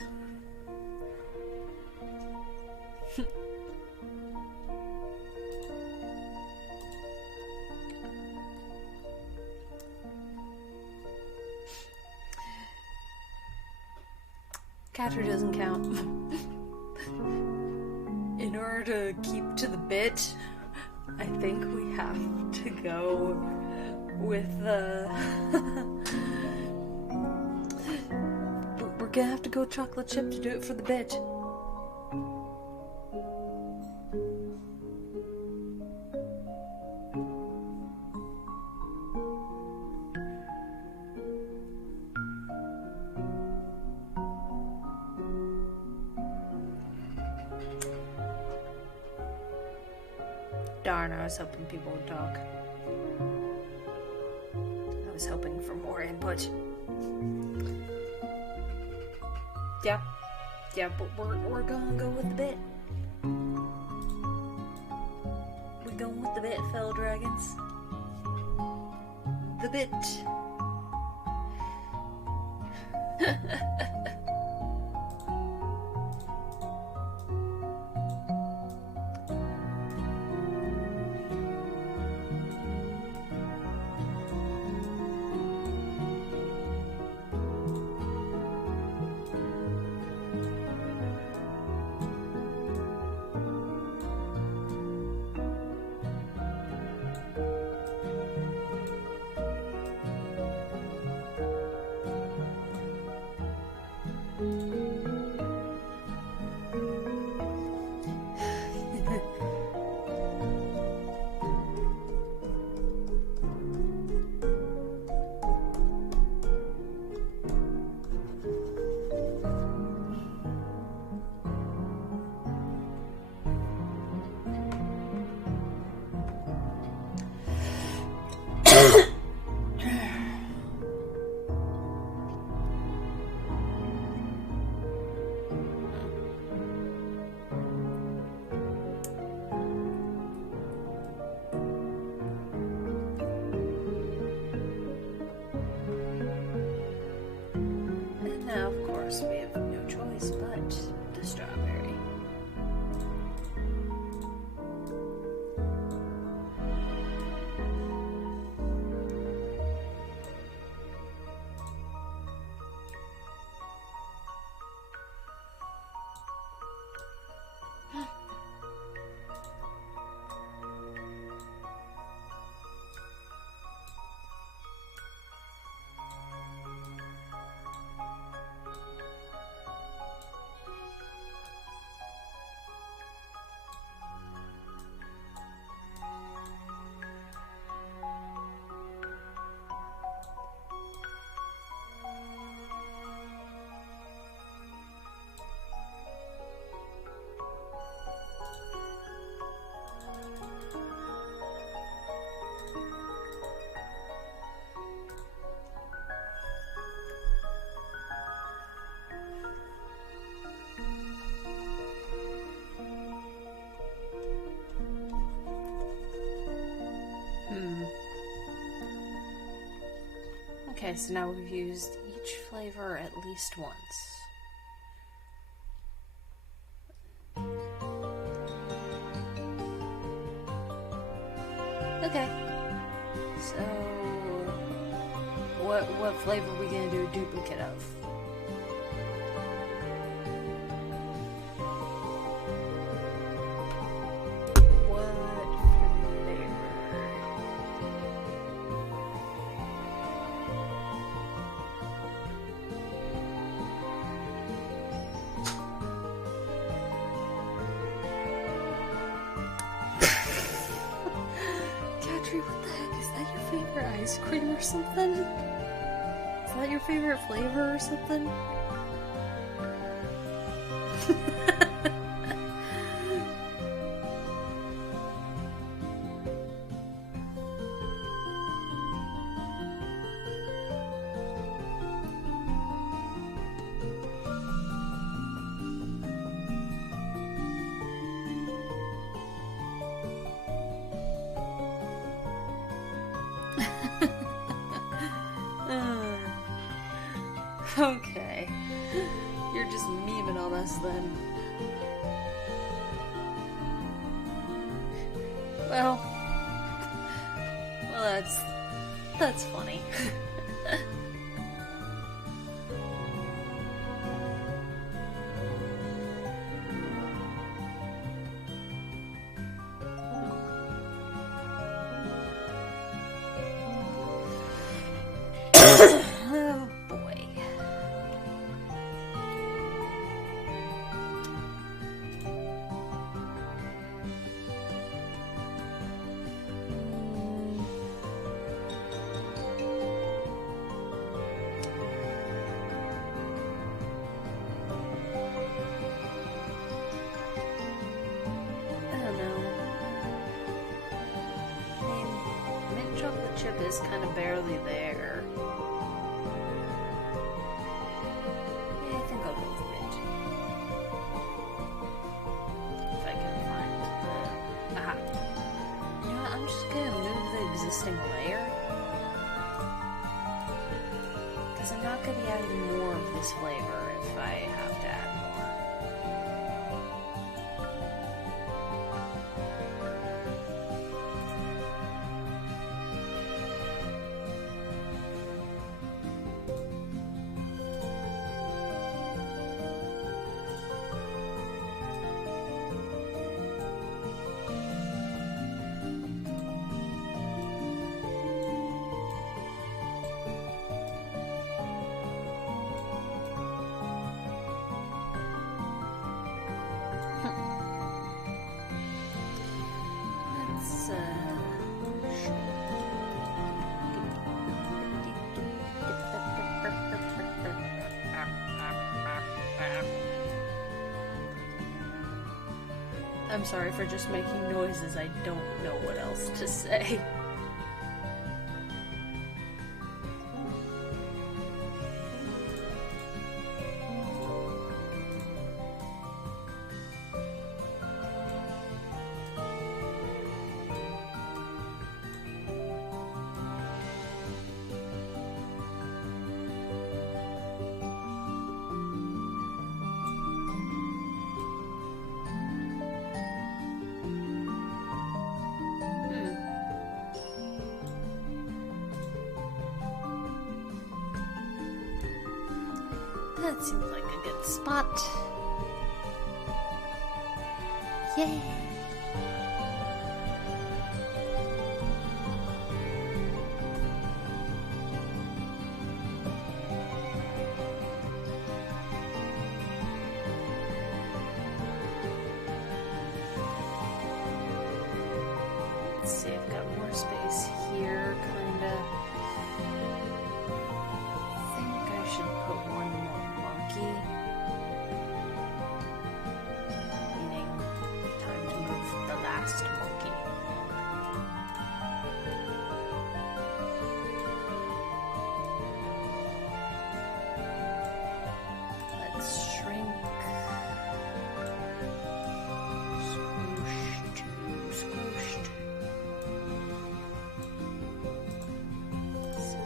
Catcher doesn't count. In order to keep to the bit, I think we have to go with we're gonna have to go chocolate chip to do it for the bit. Darn, I was hoping people would talk. I was hoping for more input. Yeah, but we're gonna go with the bit. We're going with the bit, fellow dragons. The bit. Now, of course, we have no choice but the strawberry. Okay, so now we've used each flavor at least once. Okay, so what flavor are we gonna do a duplicate of? What the heck? Is that your favorite ice cream or something? Is that your favorite flavor or something? memeing on us then. Well, that's funny. Oh boy. Chocolate chip is kind of barely there. Yeah, I think I'll go with mint. If I can find the... Aha. You know what, I'm just gonna move the existing layer. Because I'm not gonna be adding more of this flavor if I have to add more. I'm sorry for just making noises, I don't know what else to say. That seems like a good spot. Yay! Let's see, I've got more space here, kinda. I think I should put one more monkey. Meaning, time to move the last monkey. Let's shrink. Squooshed. Squooshed. Let's see.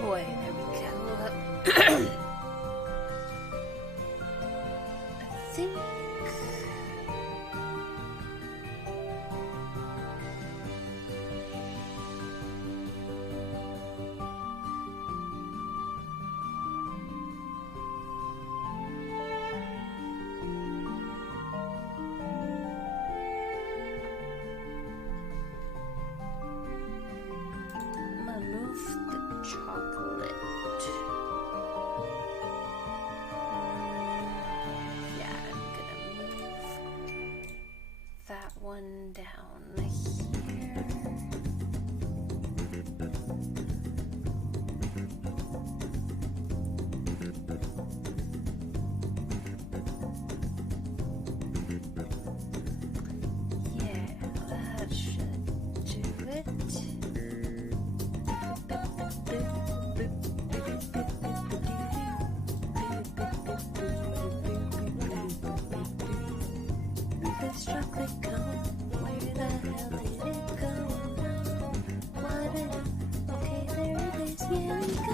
Boy, there we go. I think... I'm gonna move the chocolate. one down here. Yeah, that should do it. This chocolate cone, where the hell did it go? What did it? Okay, there it is. Here we go.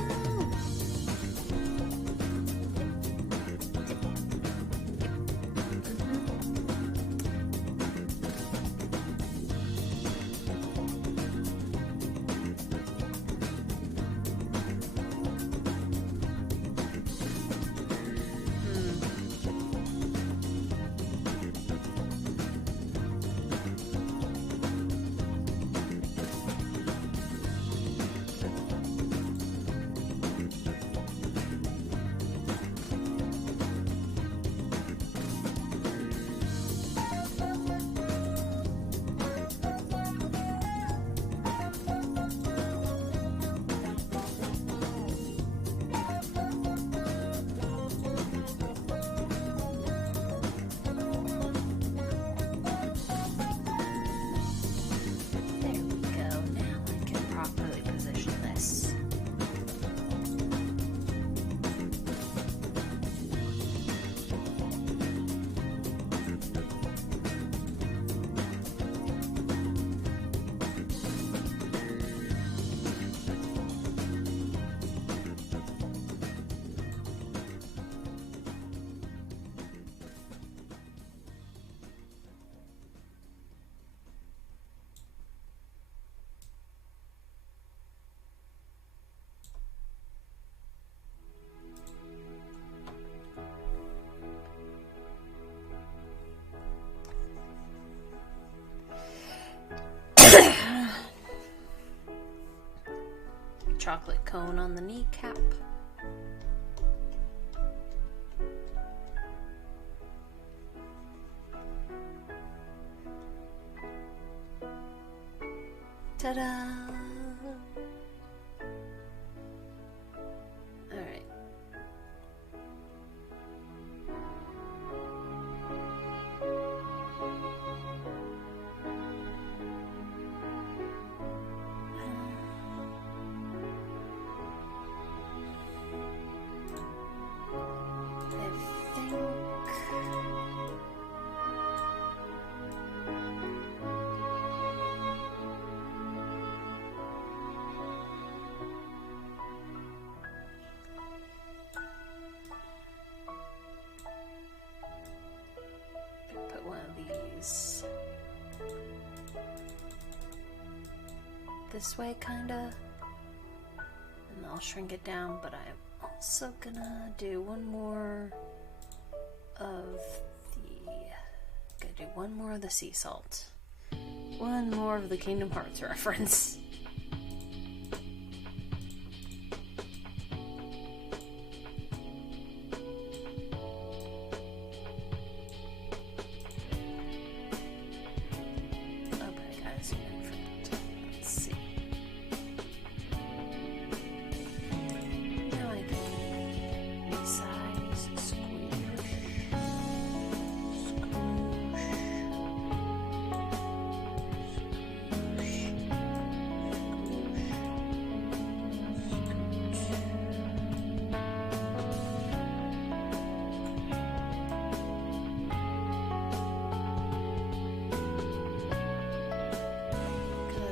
Chocolate cone on the kneecap. Ta-da! All right. Put one of these this way, kinda, and I'll shrink it down, but I'm also gonna do one more of the sea salt. One more of the Kingdom Hearts reference.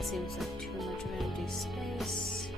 Seems like too much of empty space.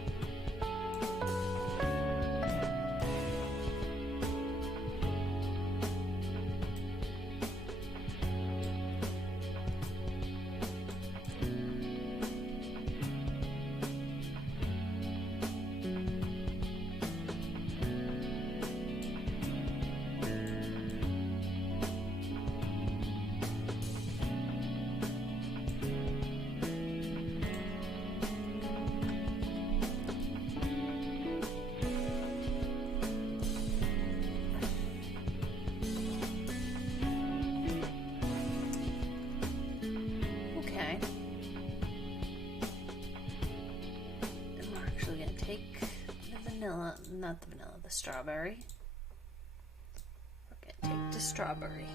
vanilla, not the vanilla, the strawberry. We're gonna take the strawberry.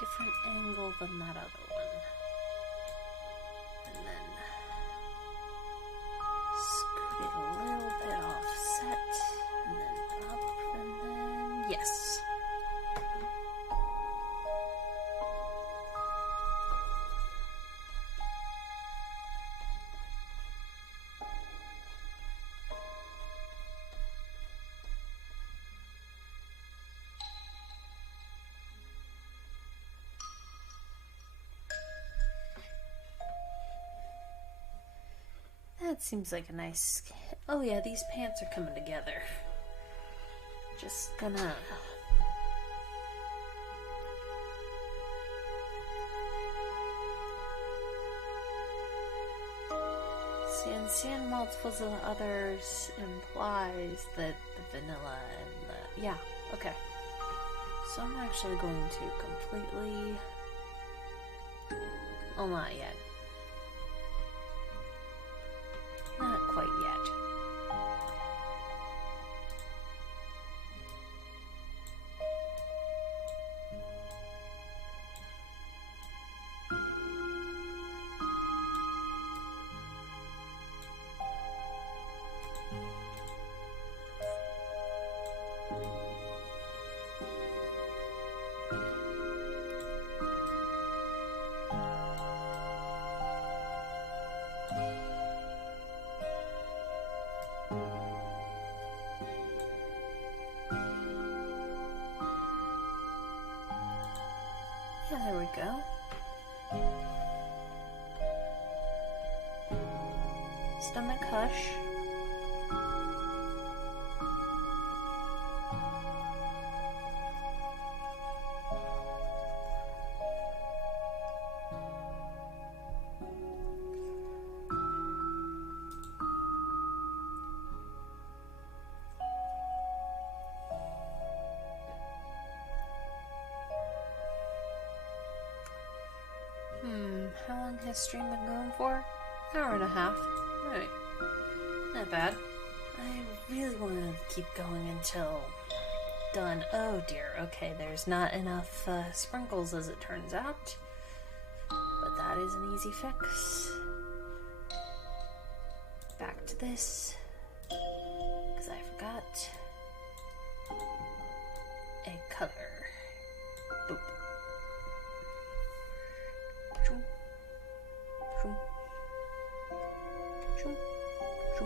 Different angle than that other one. And then scoot it a little bit offset. And then up, and then yes. That seems like a nice... Oh yeah, these pants are coming together. Just gonna... Seeing multiples of others implies that the vanilla and the... Yeah, okay. So I'm actually going to completely... Oh, not yet. Not quite yet. Yeah, there we go. Stomach hush. How long has stream been going for? Hour and a half. Alright. Not bad. I really want to keep going until done. Oh dear, okay, there's not enough sprinkles as it turns out. But that is an easy fix. Back to this. Because I forgot a color. Boop. Shoom. Shoom. Shoom. Shoom.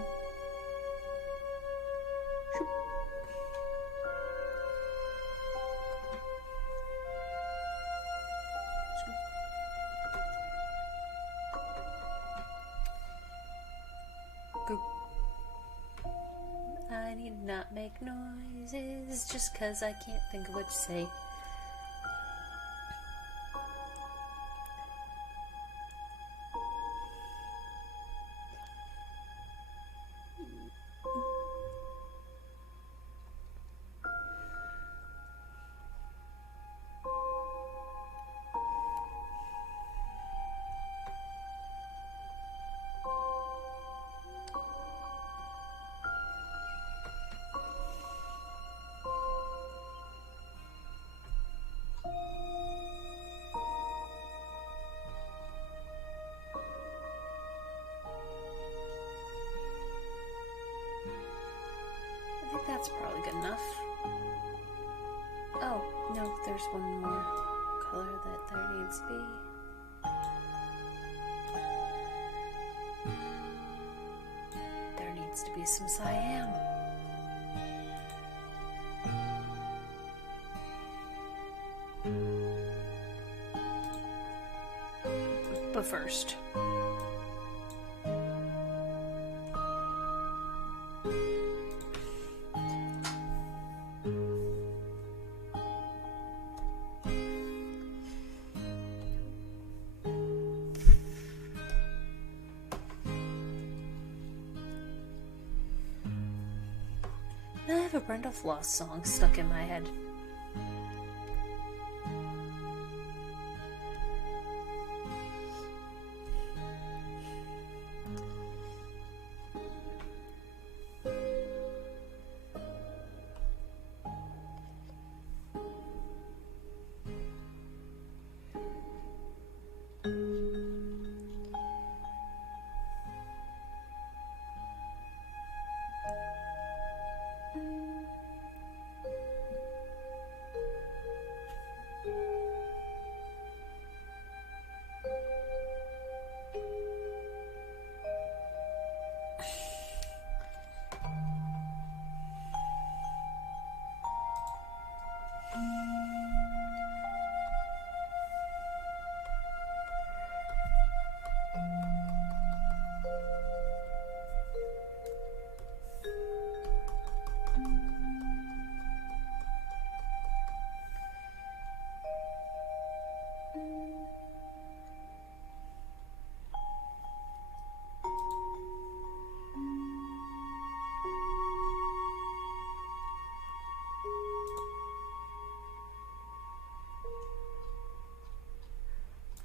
Shoom. Goop. I need not make noises just 'cause I can't think of what to say. I think that's probably good enough. Oh, no, there's one more color that there needs to be. There needs to be some cyan. But first... have a Brenda Floss song stuck in my head.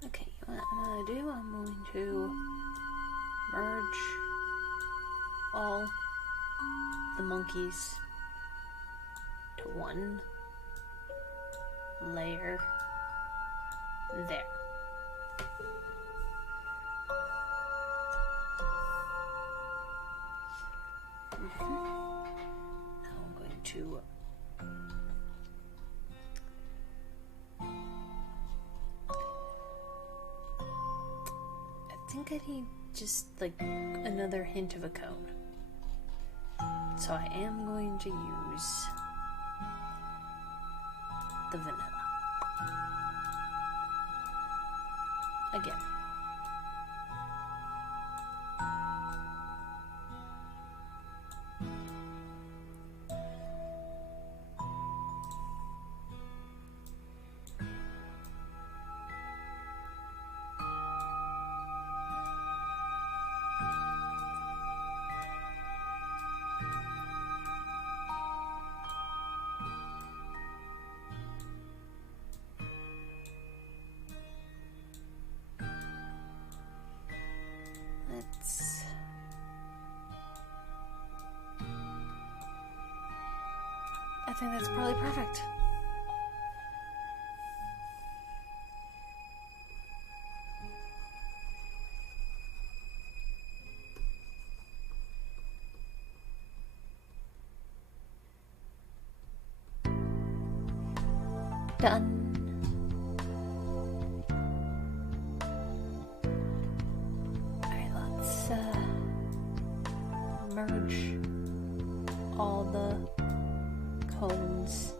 Okay, what I'm going to do, I'm going to merge all the monkeys to one layer there. Now I'm going to I think I need just like another hint of a cone. So I am going to use the vanilla. Again. I think that's probably perfect. Done. Alright, let's merge all the cones.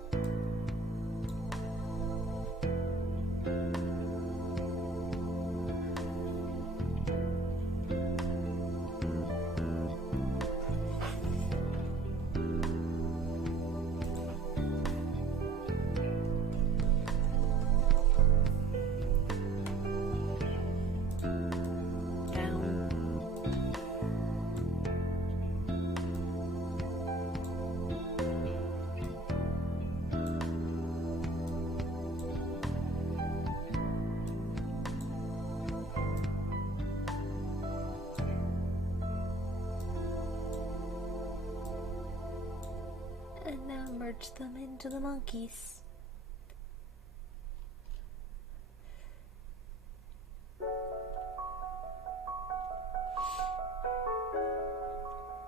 And now merge them into the monkeys.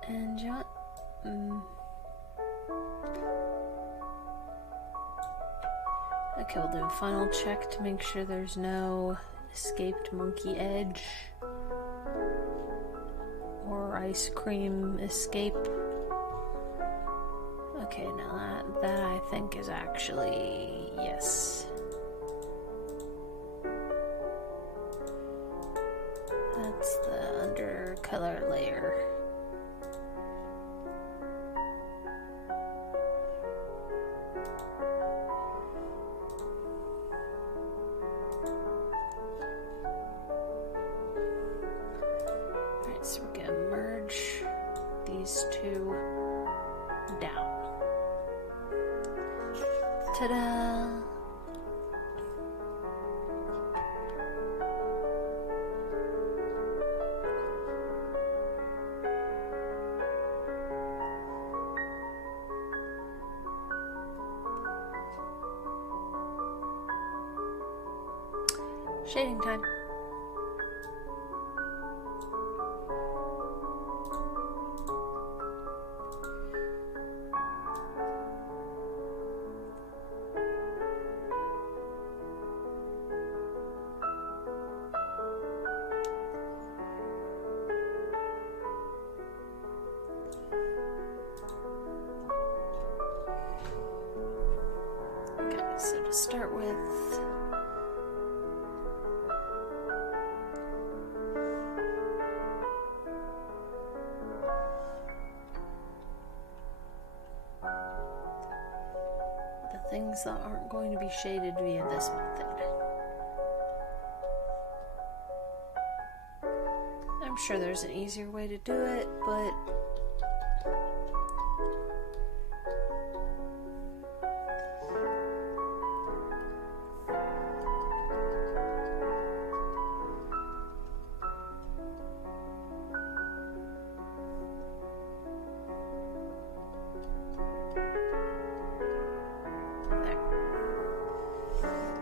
And you know what? Okay, we'll do a final check to make sure there's no escaped monkey edge or ice cream escape. Okay, now that I think is actually yes. That's the undercolor layer. Alright, so we're gonna merge these two down. Ta-da! Shading time. Okay, so to start with, things that aren't going to be shaded via this method. I'm sure there's an easier way to do it, but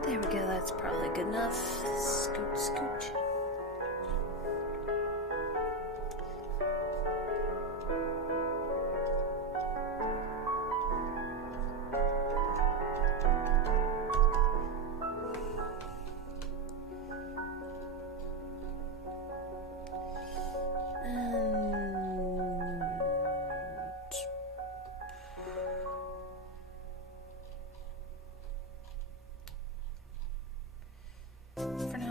there we go, that's probably good enough. Scoot, scooch.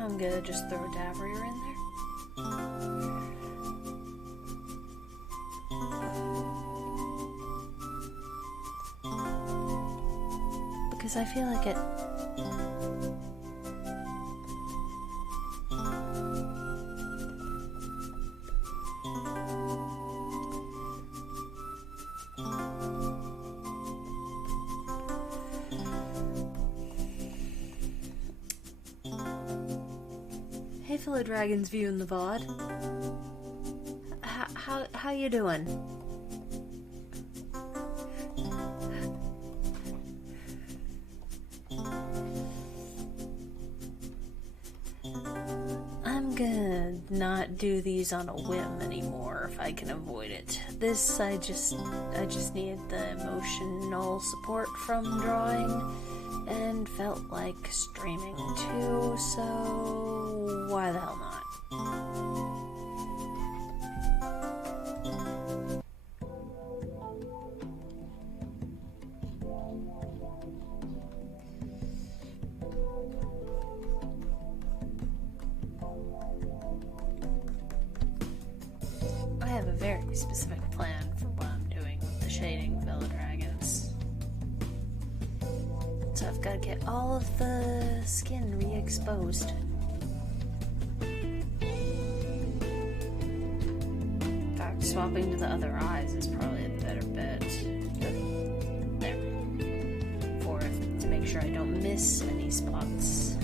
I'm gonna just throw a Davrier in there. Because I feel like it... Hey fellow dragons viewing the VOD. How you doing? I'm gonna not do these on a whim anymore if I can avoid it. This I just needed the emotional support from drawing and felt like streaming too, so why the hell not? I have a very specific plan for what I'm doing with the shading, fellow dragons. So I've got to get all of the skin re-exposed. In fact, swapping to the other eyes is probably a better bet. But there. To make sure I don't miss any spots.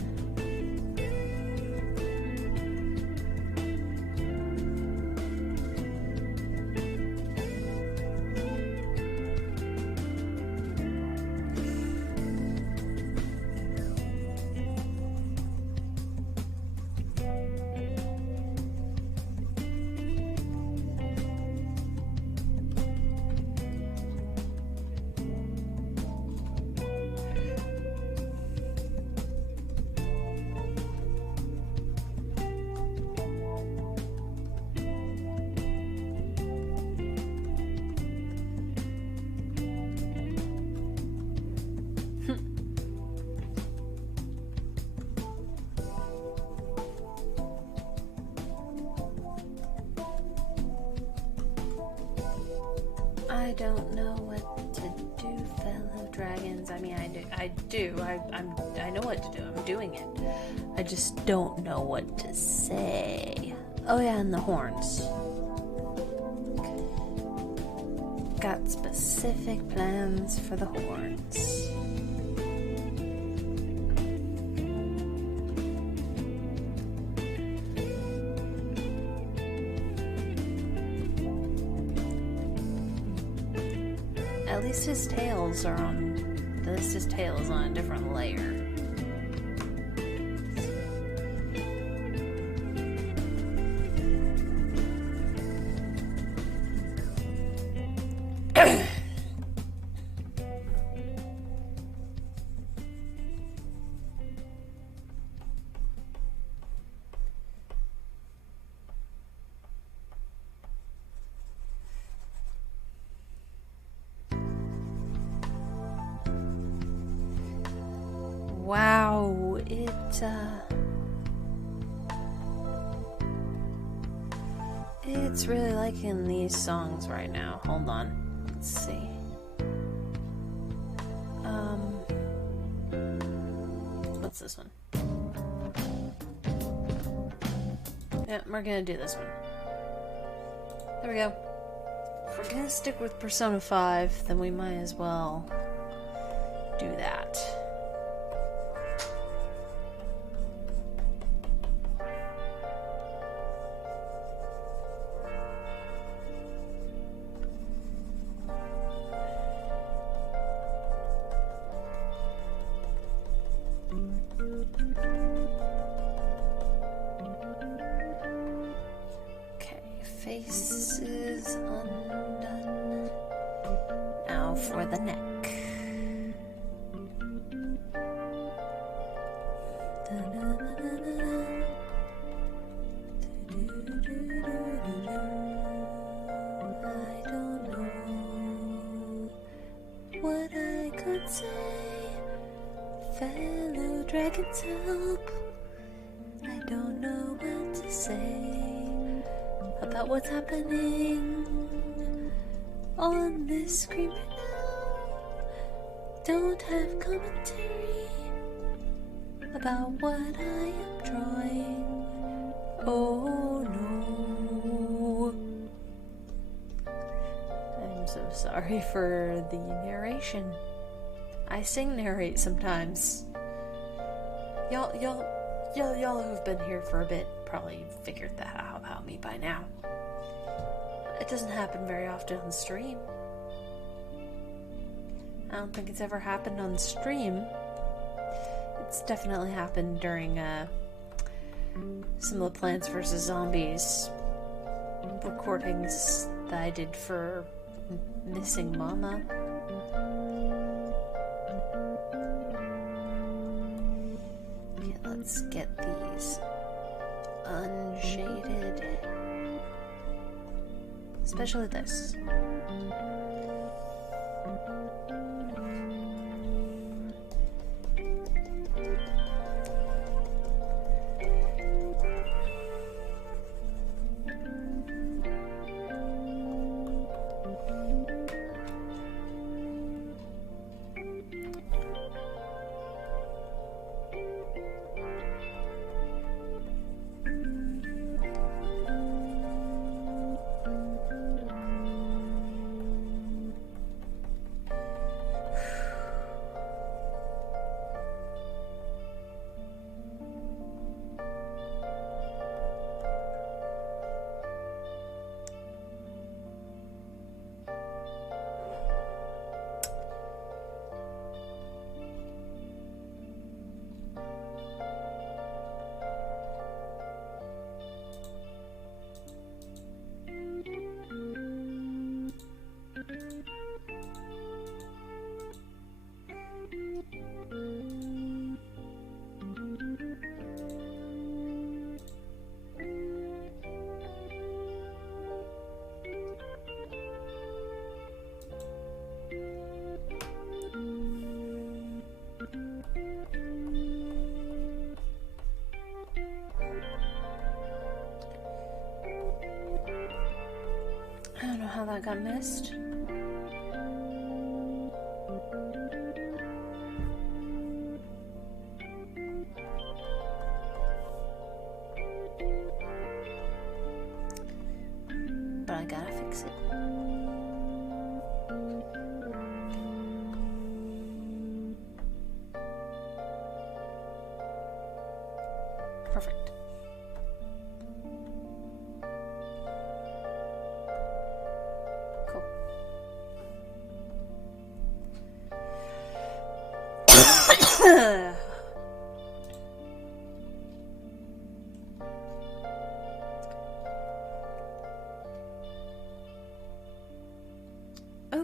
I don't know what to do, fellow dragons. I mean, I do. I know what to do. I'm doing it. I just don't know what to say. Oh yeah, and the horns. Got specific plans for the horns. at least his tails are on. At least his tail is on a different layer. Wow, it's really liking these songs right now. Hold on, let's see. What's this one? Yeah, we're gonna do this one. There we go. If we're gonna stick with Persona 5, then we might as well do that. Faces undone. Now for the neck. I don't know what I could say. Fellow dragons help. I don't know what to say about what's happening on this screen right now. Don't have commentary about what I am drawing. Oh no. I'm so sorry for the narration. I sing narrate sometimes. Y'all who've been here for a bit probably figured that out about me by now. It doesn't happen very often on stream. I don't think it's ever happened on stream. It's definitely happened during some of the Plants vs. Zombies recordings that I did for Missing Mama. Okay, let's get these unshaded. Especially this. I don't know how that got missed. But I gotta fix it. Perfect. Cool.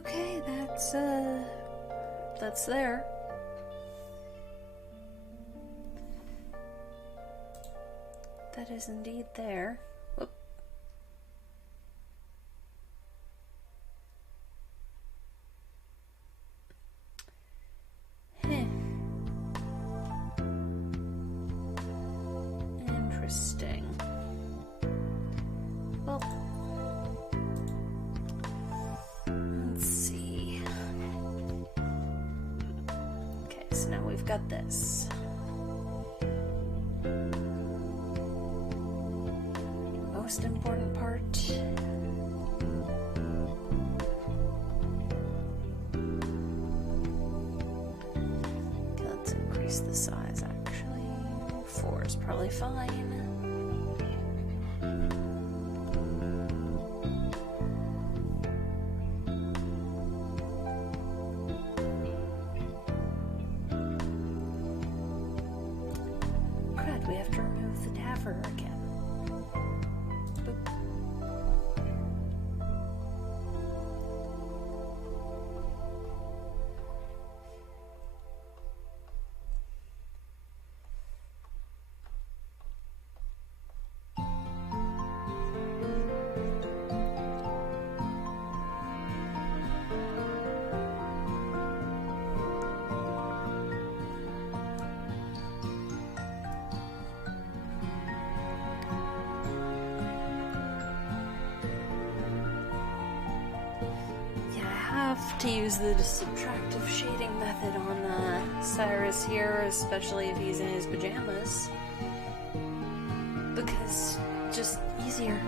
Okay, that's there. That is indeed there. Whoop. Heh. Interesting. Well, let's see. Okay, so now we've got this. Most important part. Okay, let's increase the size actually. 4 is probably fine. Crud, we have to remove the Tavern again. To use the subtractive shading method on Cyrus here, especially if he's in his pajamas, because just easier.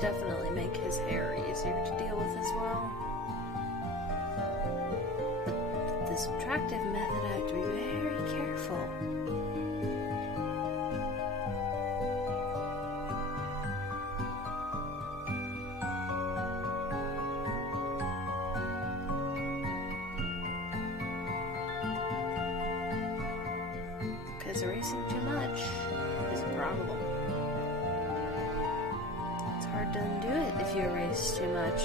Definitely make his hair easier to deal with as well. But with the subtractive method, I have to be very careful. Because erasing too much is a problem. Hard to undo it if you erase too much.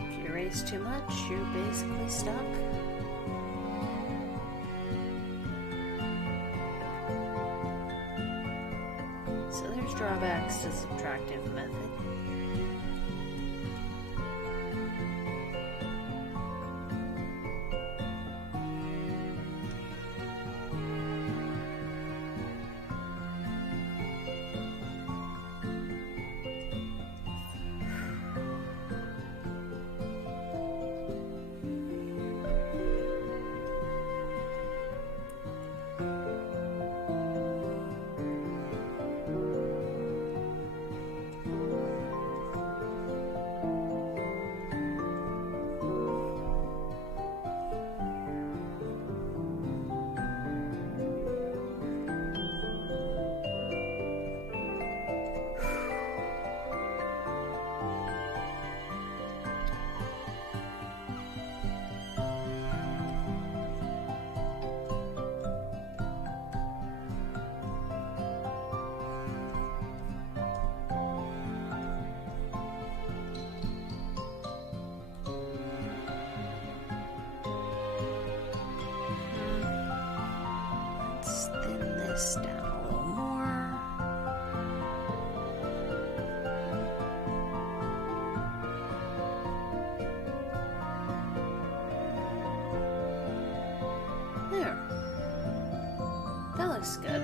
If you erase too much, you're basically stuck. So there's drawbacks to the subtractive method. This down a little more. There. That looks good.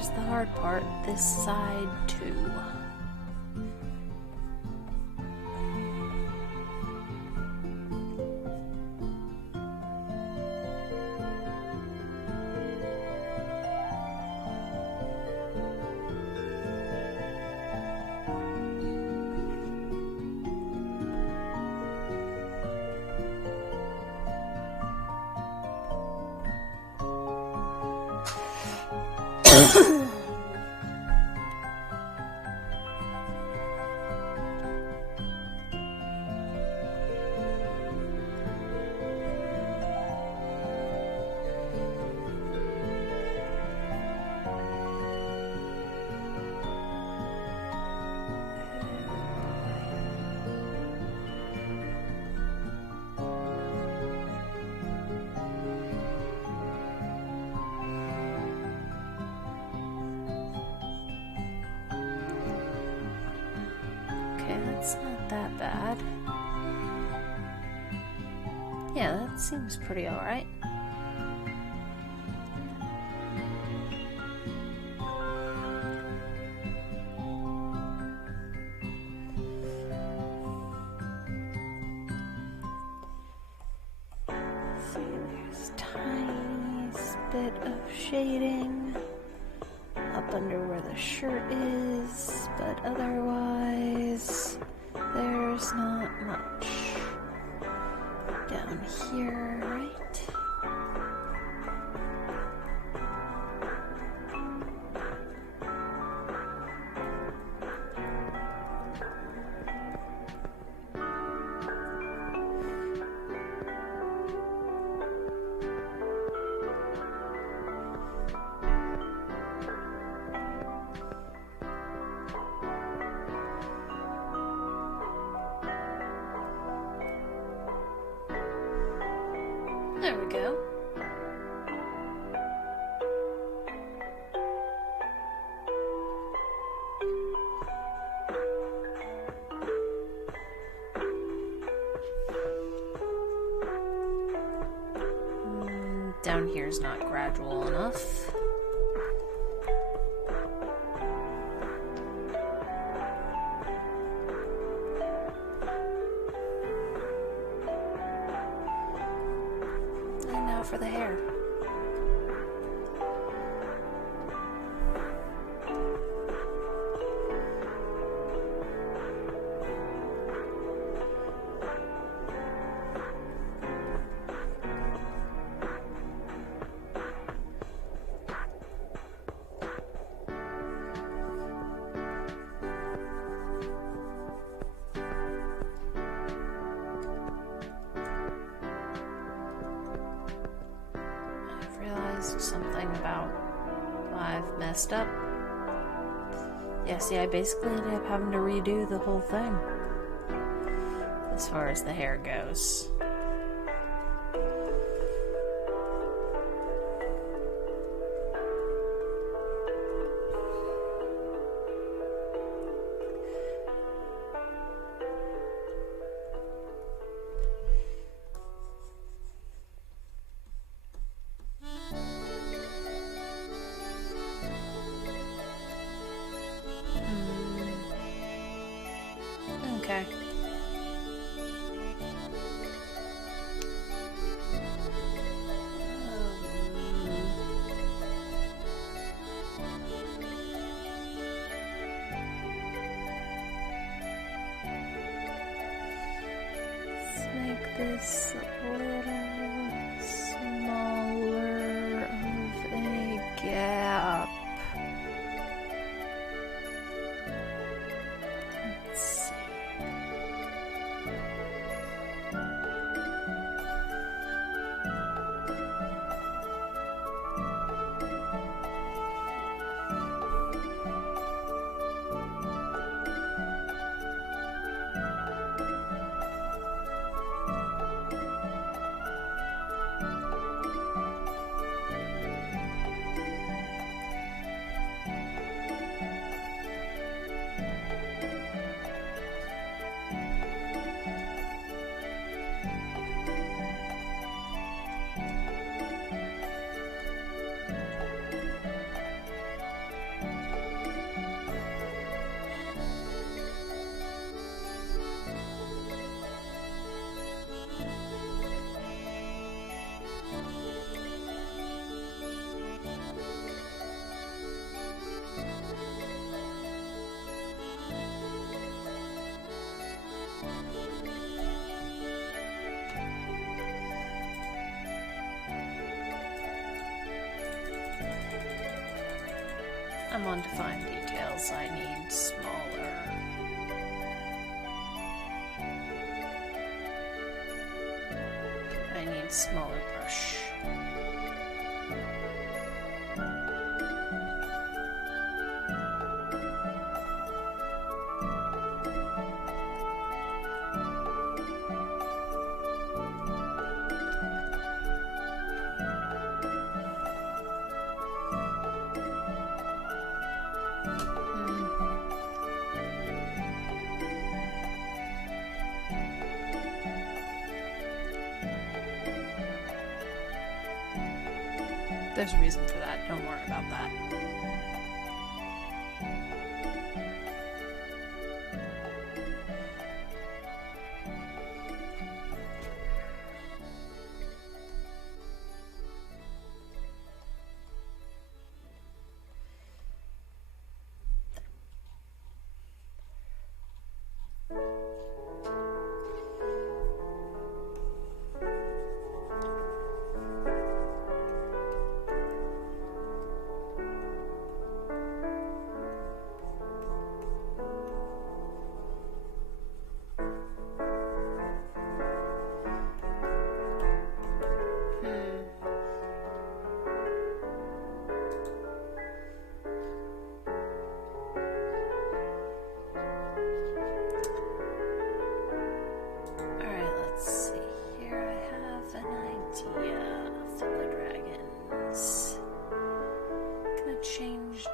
here's the hard part. This side, too. It's not that bad. Yeah, that seems pretty alright. See, there's tiniest bit of shading up under where the shirt is, but otherwise there's not much. Down here, right? There we go. Down here's not gradual enough. For the hair. Something about I've messed up. Yeah, see, I basically ended up having to redo the whole thing as far as the hair goes. Okay. Let's make this a little smaller of a gap. Let's see. come on to fine details, I need smaller. I need smaller brush. There's a reason for that. Don't worry about that.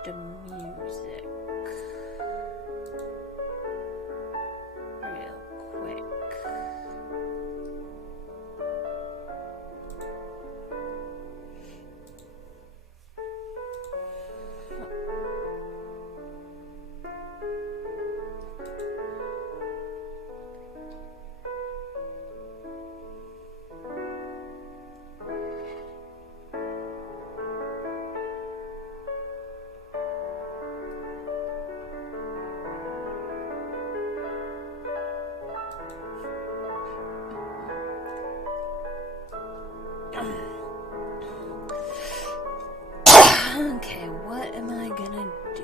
The music real quick. Okay, what am I gonna do?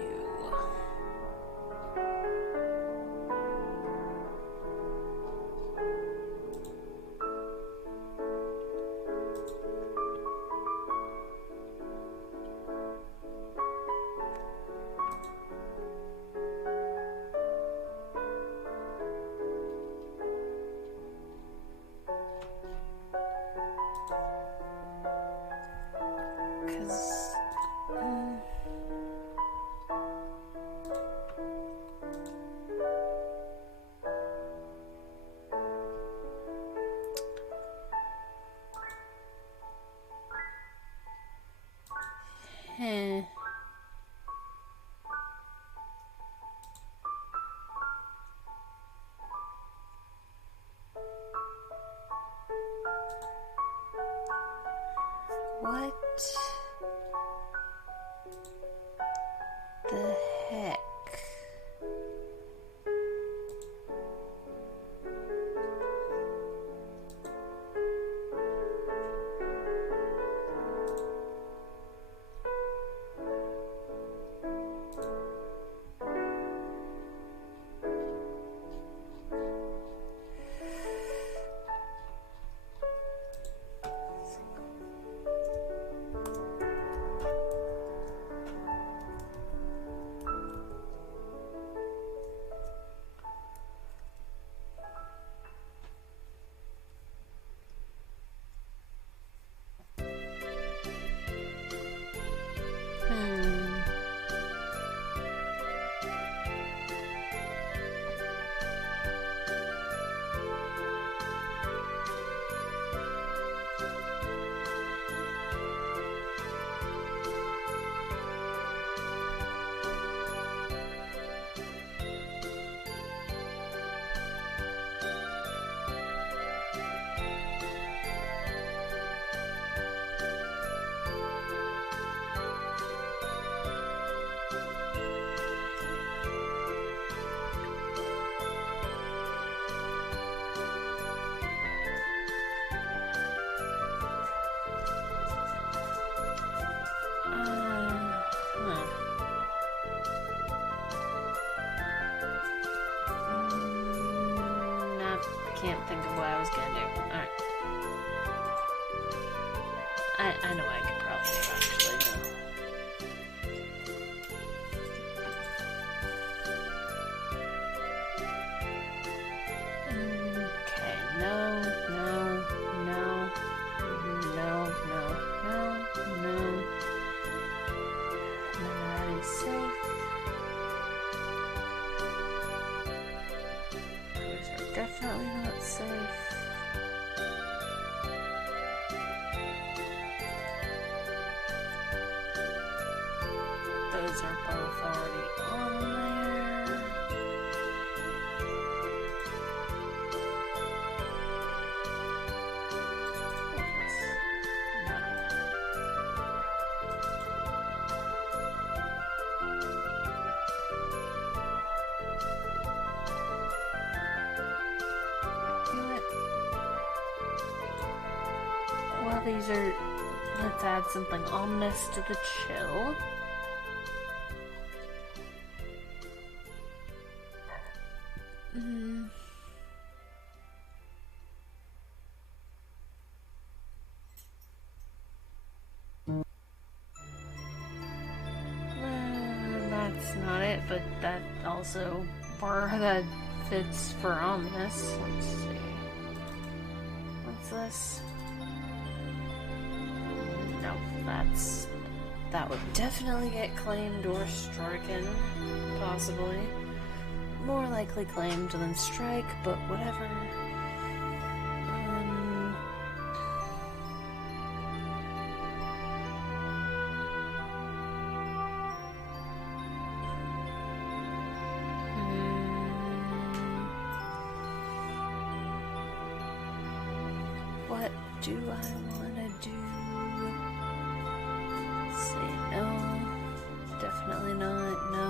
can't think of what I was gonna do. Alright. I know what I could probably do, actually, though. Okay, no. None of that is safe. Those are definitely not safe. Those are both already on there. Well, these are... Let's add something ominous to the chill. That's not it, but that also that fits for ominous. Let's see. What's this? No, that would definitely get claimed or striken, possibly. More likely claimed than strike, but whatever. What do I want to do? Let's see, no. Definitely not. No.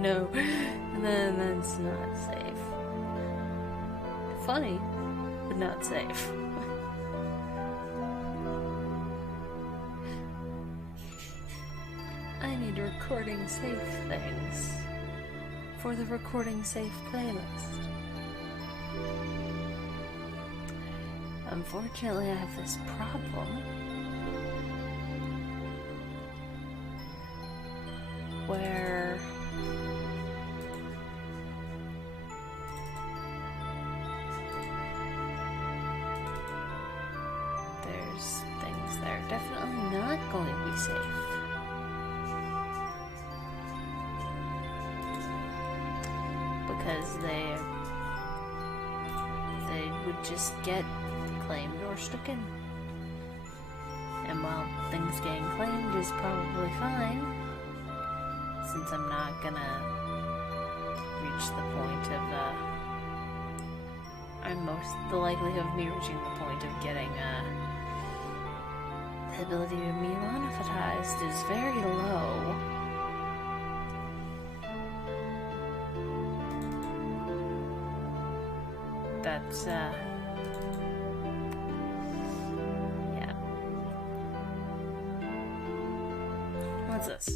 No, then that's not safe. Funny, but not safe. I need recording safe things for the recording safe playlist. Unfortunately, I have this problem where there's things that are definitely not going to be safe. Because they would just get claimed or stricken. And while things getting claimed is probably fine, since I'm not gonna reach the point of, the likelihood of me reaching the point of getting, the ability to be monetized is very low. That's, yeah. What's this?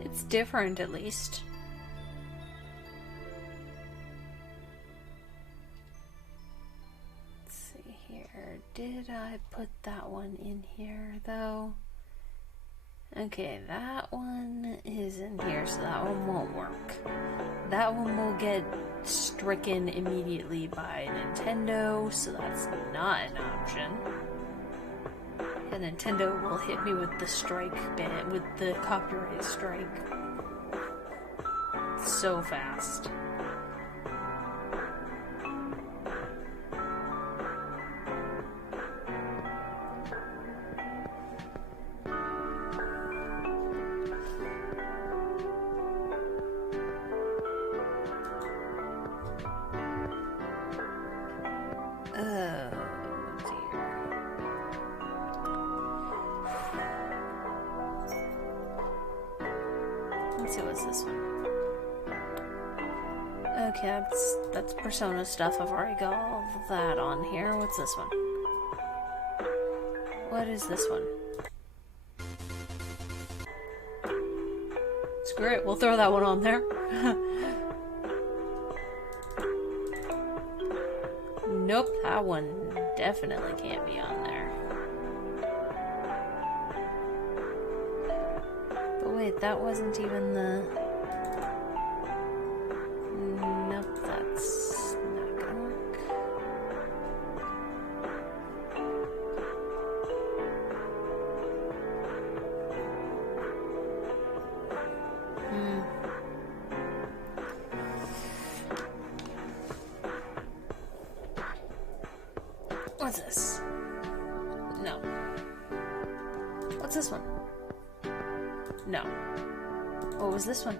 It's different, at least. Let's see here. Did I put that one in here, though? Okay, that one is in here, so that one won't work. That one will get stricken immediately by Nintendo, so that's not an option. And Nintendo will hit me with the strike ban, with the copyright strike so fast. Let's see, what's this one? Okay, that's Persona stuff. I've already got all of that on here. What's this one? What is this one? Screw it, we'll throw that one on there. Nope, that one definitely can't be on there. But wait, that wasn't even the... Nope, that's not gonna work. What's this? No. What's this one? No. What was this one?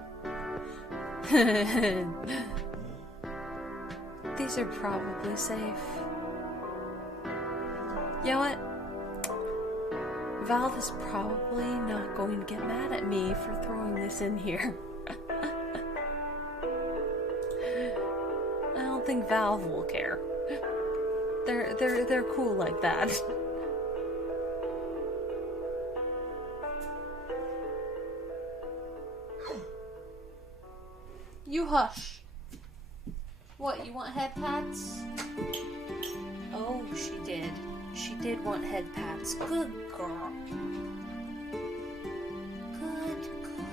These are probably safe. You know what? Valve is probably not going to get mad at me for throwing this in here. I don't think Valve will care. They're cool like that. You hush. What, you want head pats? Oh, she did. She did want head pats. Good girl. Good girl.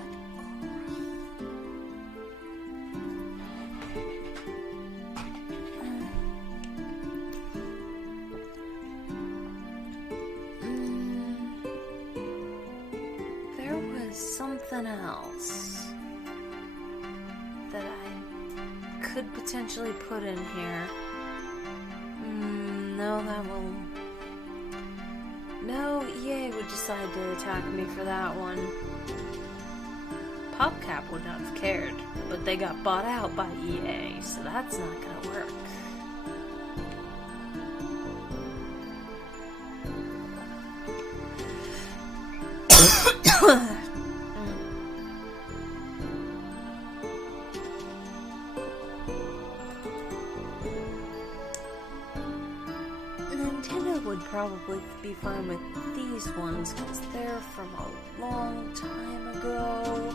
There was something else that I could potentially put in here. No, that will... No, EA would decide to attack me for that one. PopCap would not have cared, but they got bought out by EA, so that's not gonna work. Nintendo would probably be fine with these ones because they're from a long time ago.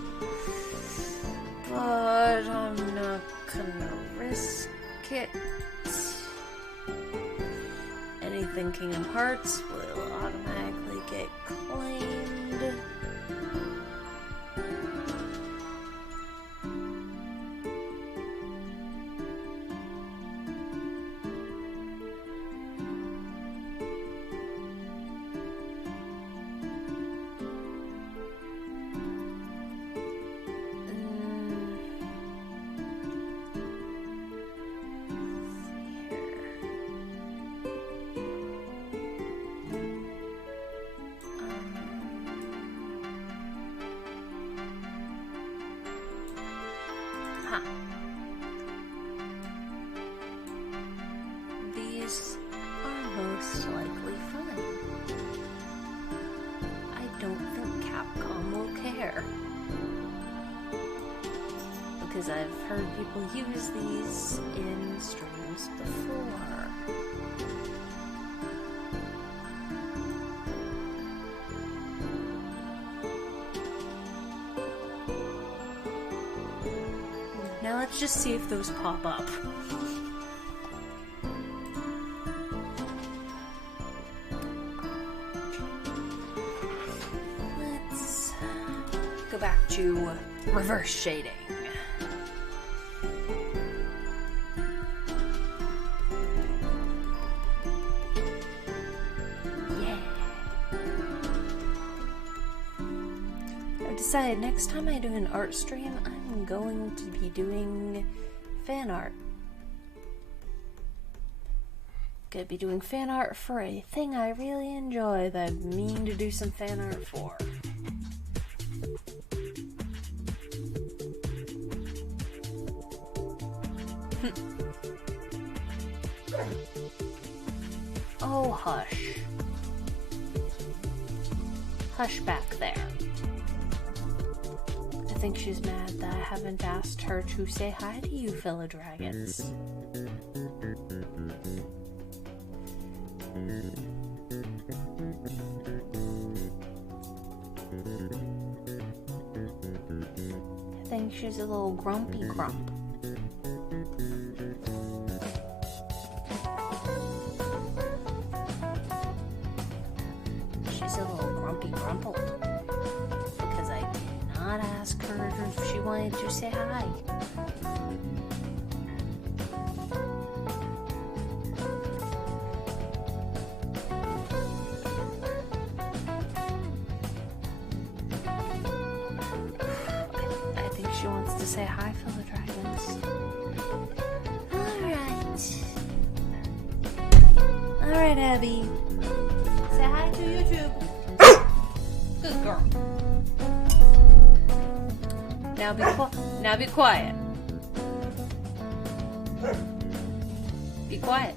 But I'm not gonna risk it. Anything Kingdom Hearts will automatically get claimed. These are most likely fine. I don't think Capcom will care. Because I've heard people use these in streams before. Now let's just see if those pop up. Let's go back to reverse shading. Yeah. I've decided next time I do an art stream, I'm going to be doing fan art. Gonna be doing fan art for a thing I really enjoy that I mean to do some fan art for. Oh, hush. Hush back there. I think she's mad that I haven't asked her to say hi to you, fellow dragons. I think she's a little grumpy grump. She's a little grumpy grumpled because I did not ask her if she wanted to say hi. I think she wants to say hi, fellow dragons. Alright, Abby. Say hi to YouTube. Good girl. Now be quiet. Be quiet.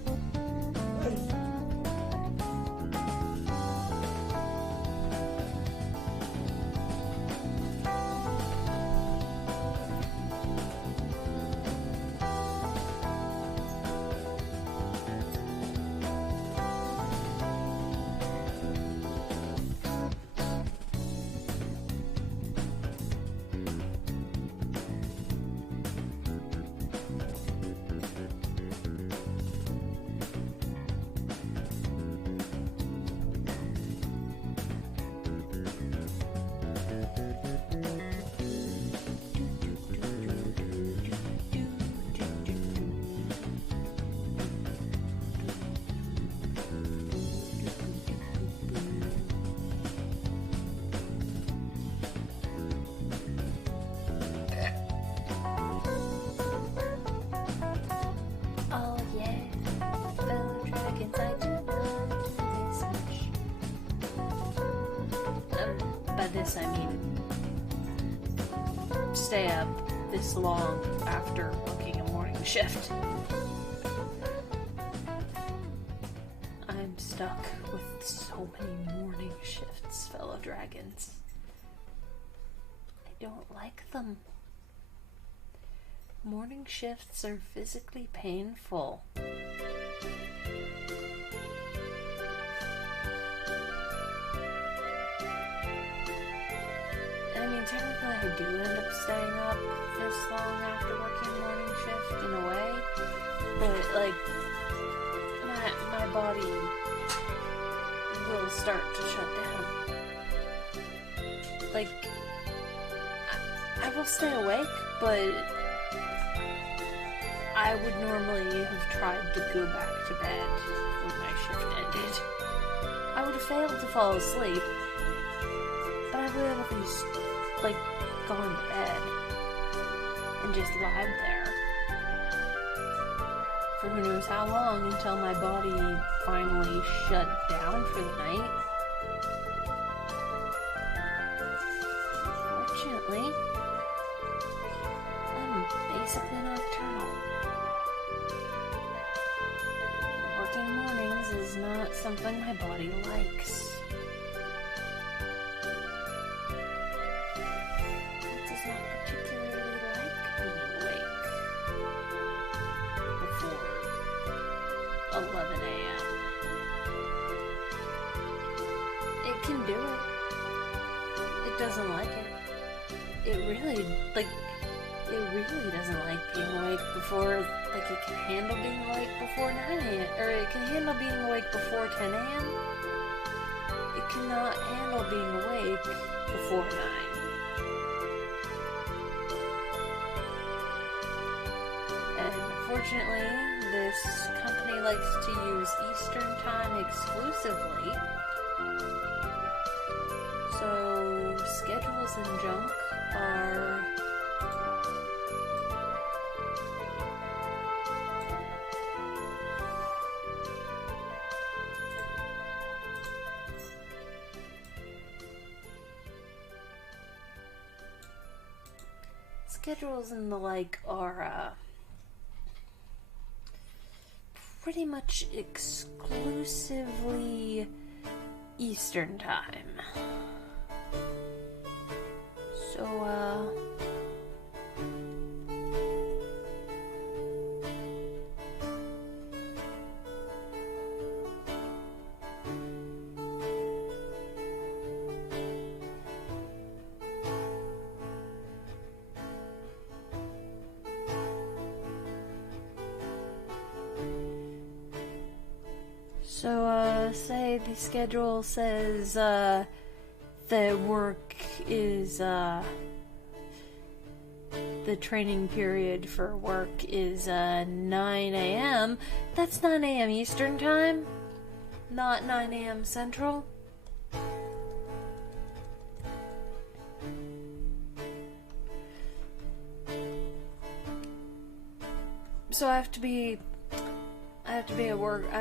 This, I mean, stay up this long after working a morning shift. I'm stuck with so many morning shifts, fellow dragons. I don't like them. Morning shifts are physically painful. Technically, I do end up staying up this long after working morning shift in a way, but like my body will start to shut down. Like I will stay awake, but I would normally have tried to go back to bed when my shift ended. I would have failed to fall asleep, but I would have at least like gone to bed and just lied there for who knows how long until my body finally shut down for the night. Fortunately, I'm basically nocturnal. Working mornings is not something my body likes. Doesn't like it. It really doesn't like being awake before, like, it can handle being awake before 9 a.m. Or it can handle being awake before 10 a.m. It cannot handle being awake before 9. And unfortunately, this company likes to use Eastern Time exclusively. So schedules and junk are schedules and the like are pretty much exclusively Eastern Time. So, why the schedule says the work is the training period for work is 9 a.m. That's 9 a.m. Eastern Time, not 9 a.m. Central. So I have to be at work. I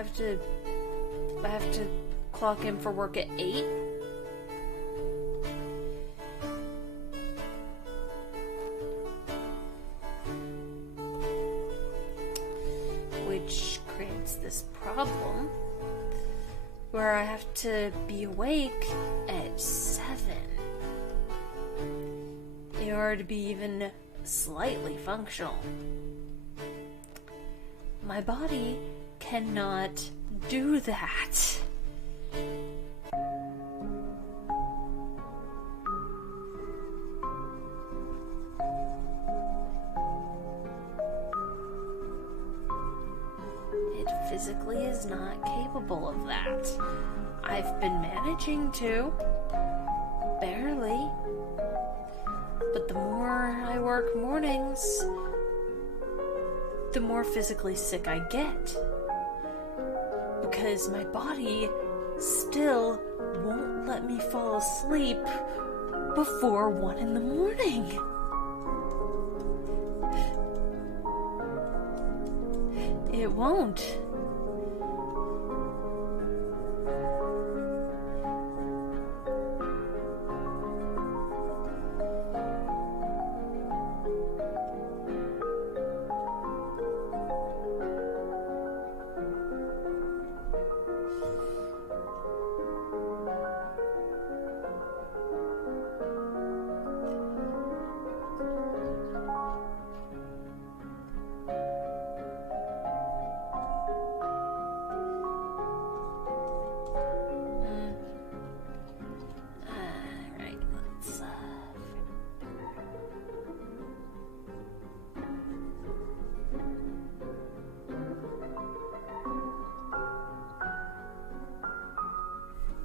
have to clock in for work at 8. Which creates this problem where I have to be awake at 7 in order to be even slightly functional. My body cannot do that. It physically is not capable of that. I've been managing to, barely, but the more I work mornings, the more physically sick I get. Because my body still won't let me fall asleep before 1 in the morning. It won't.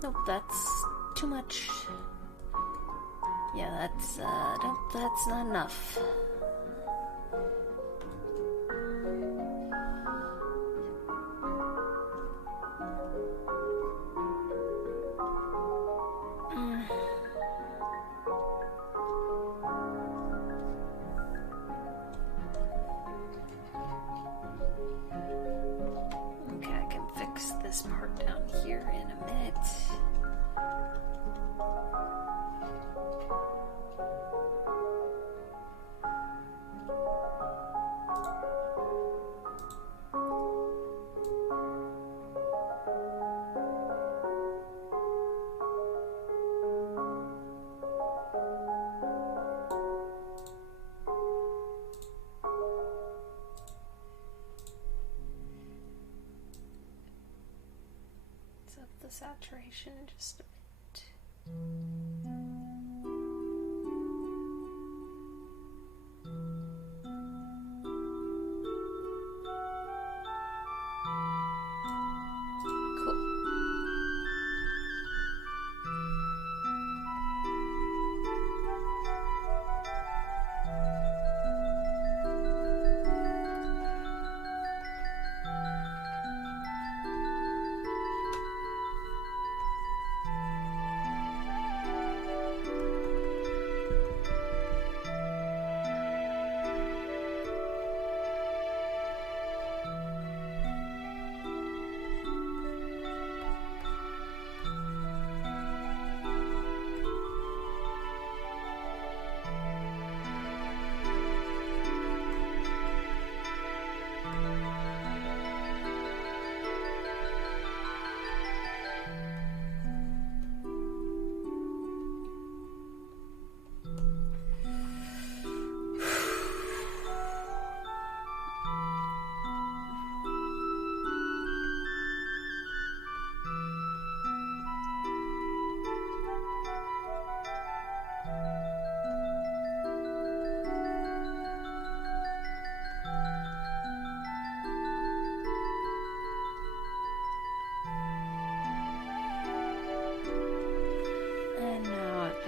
Nope, that's too much. Yeah, nope, that's not enough. Okay, I can fix this part down here in a minute. Up the saturation just a bit. Cool.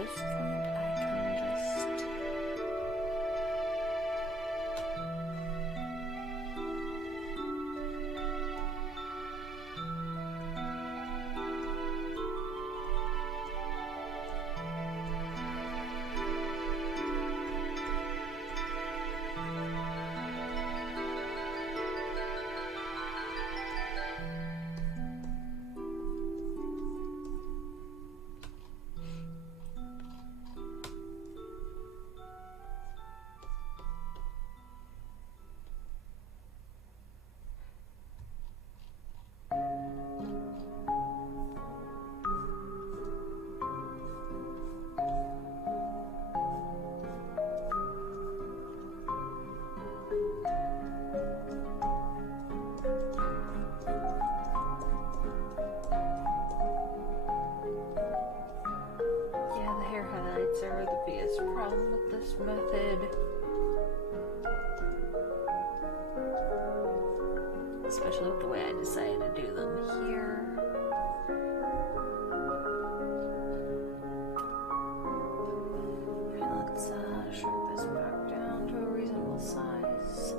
this point, I can just... Are the biggest problem with this method. Especially with the way I decided to do them here. Okay, let's shrink this back down to a reasonable size.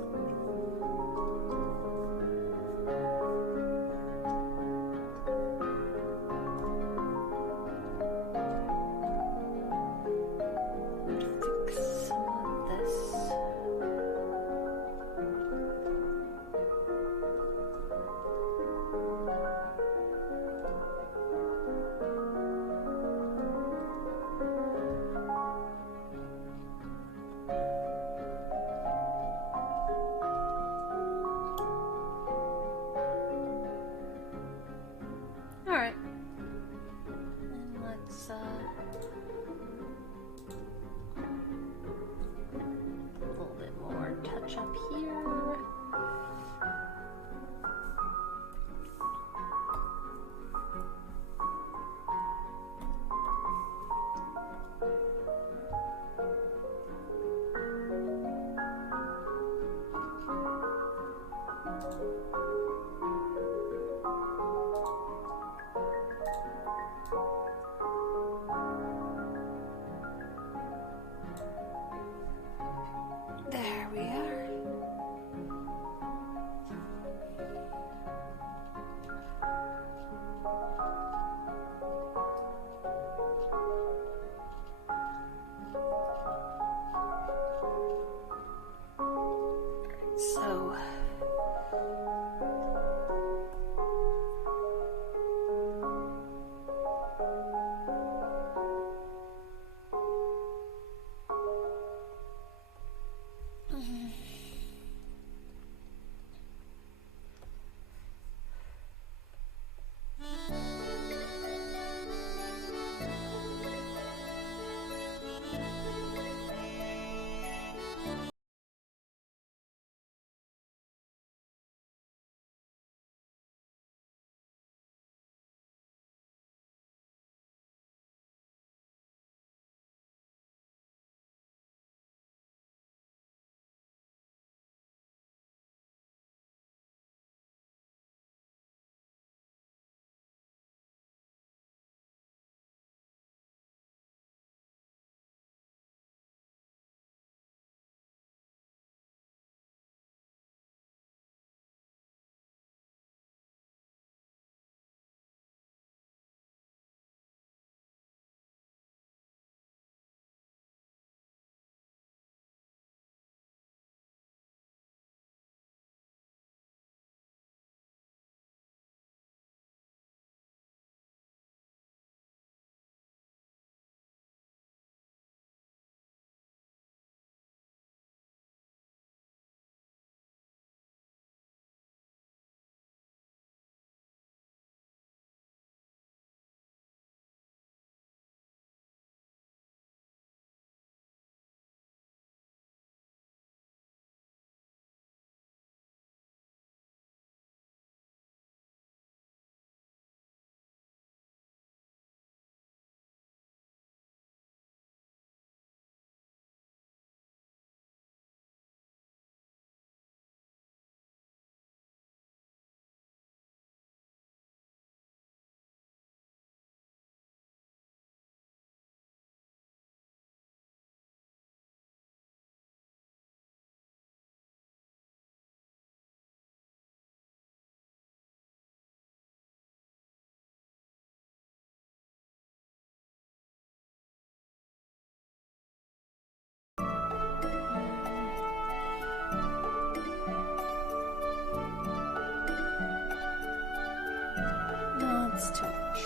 That's too much.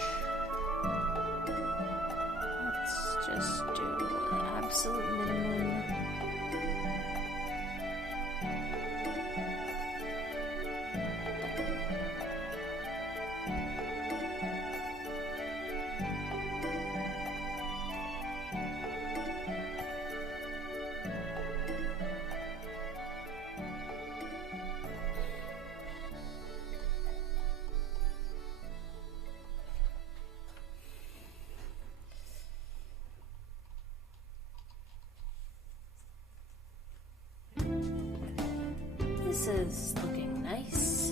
Let's just do absolute minimum. This is looking nice.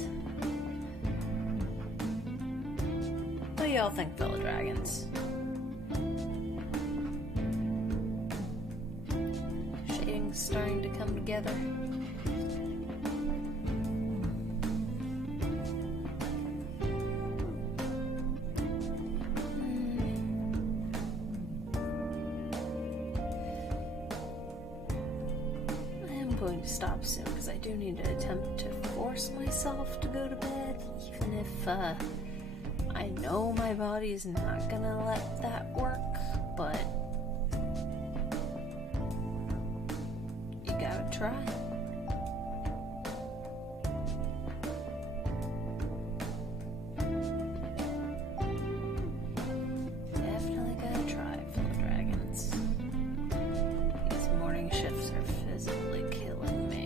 What do y'all think, fellow dragons? Shading's starting to come together. Going to stop soon because I do need to attempt to force myself to go to bed, even if I know my body's not gonna let that work, but you gotta try. Definitely gotta try, fellow dragons. These morning shifts are physically killing me.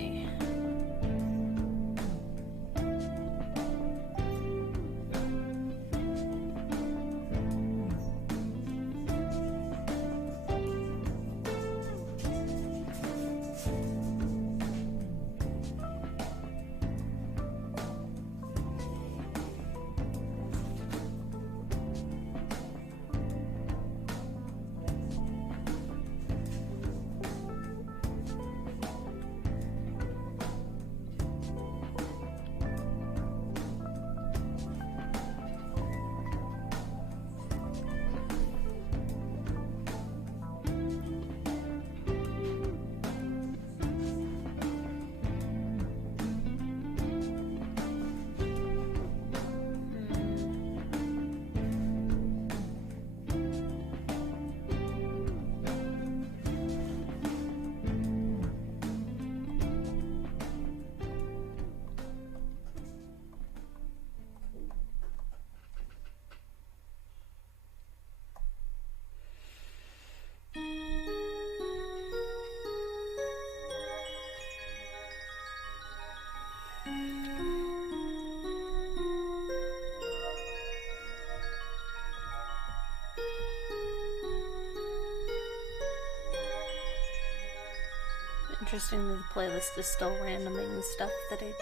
Interesting that the playlist is still randoming the stuff that it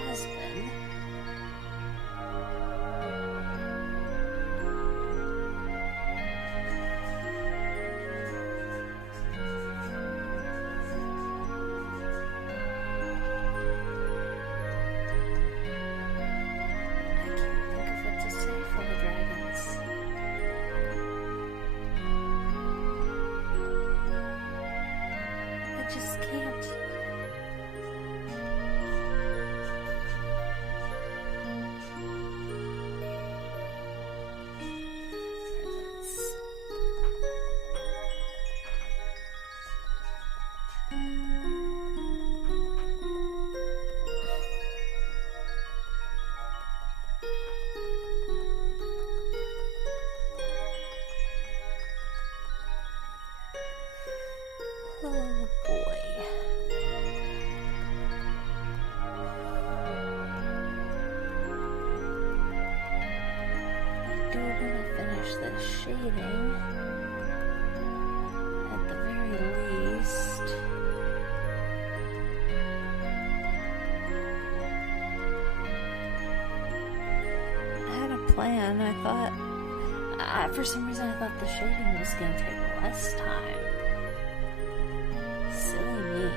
has been. Oh boy. I do want to finish this shading at the very least. I had a plan. I thought, for some reason, I thought the shading was going to take less time. Silly me.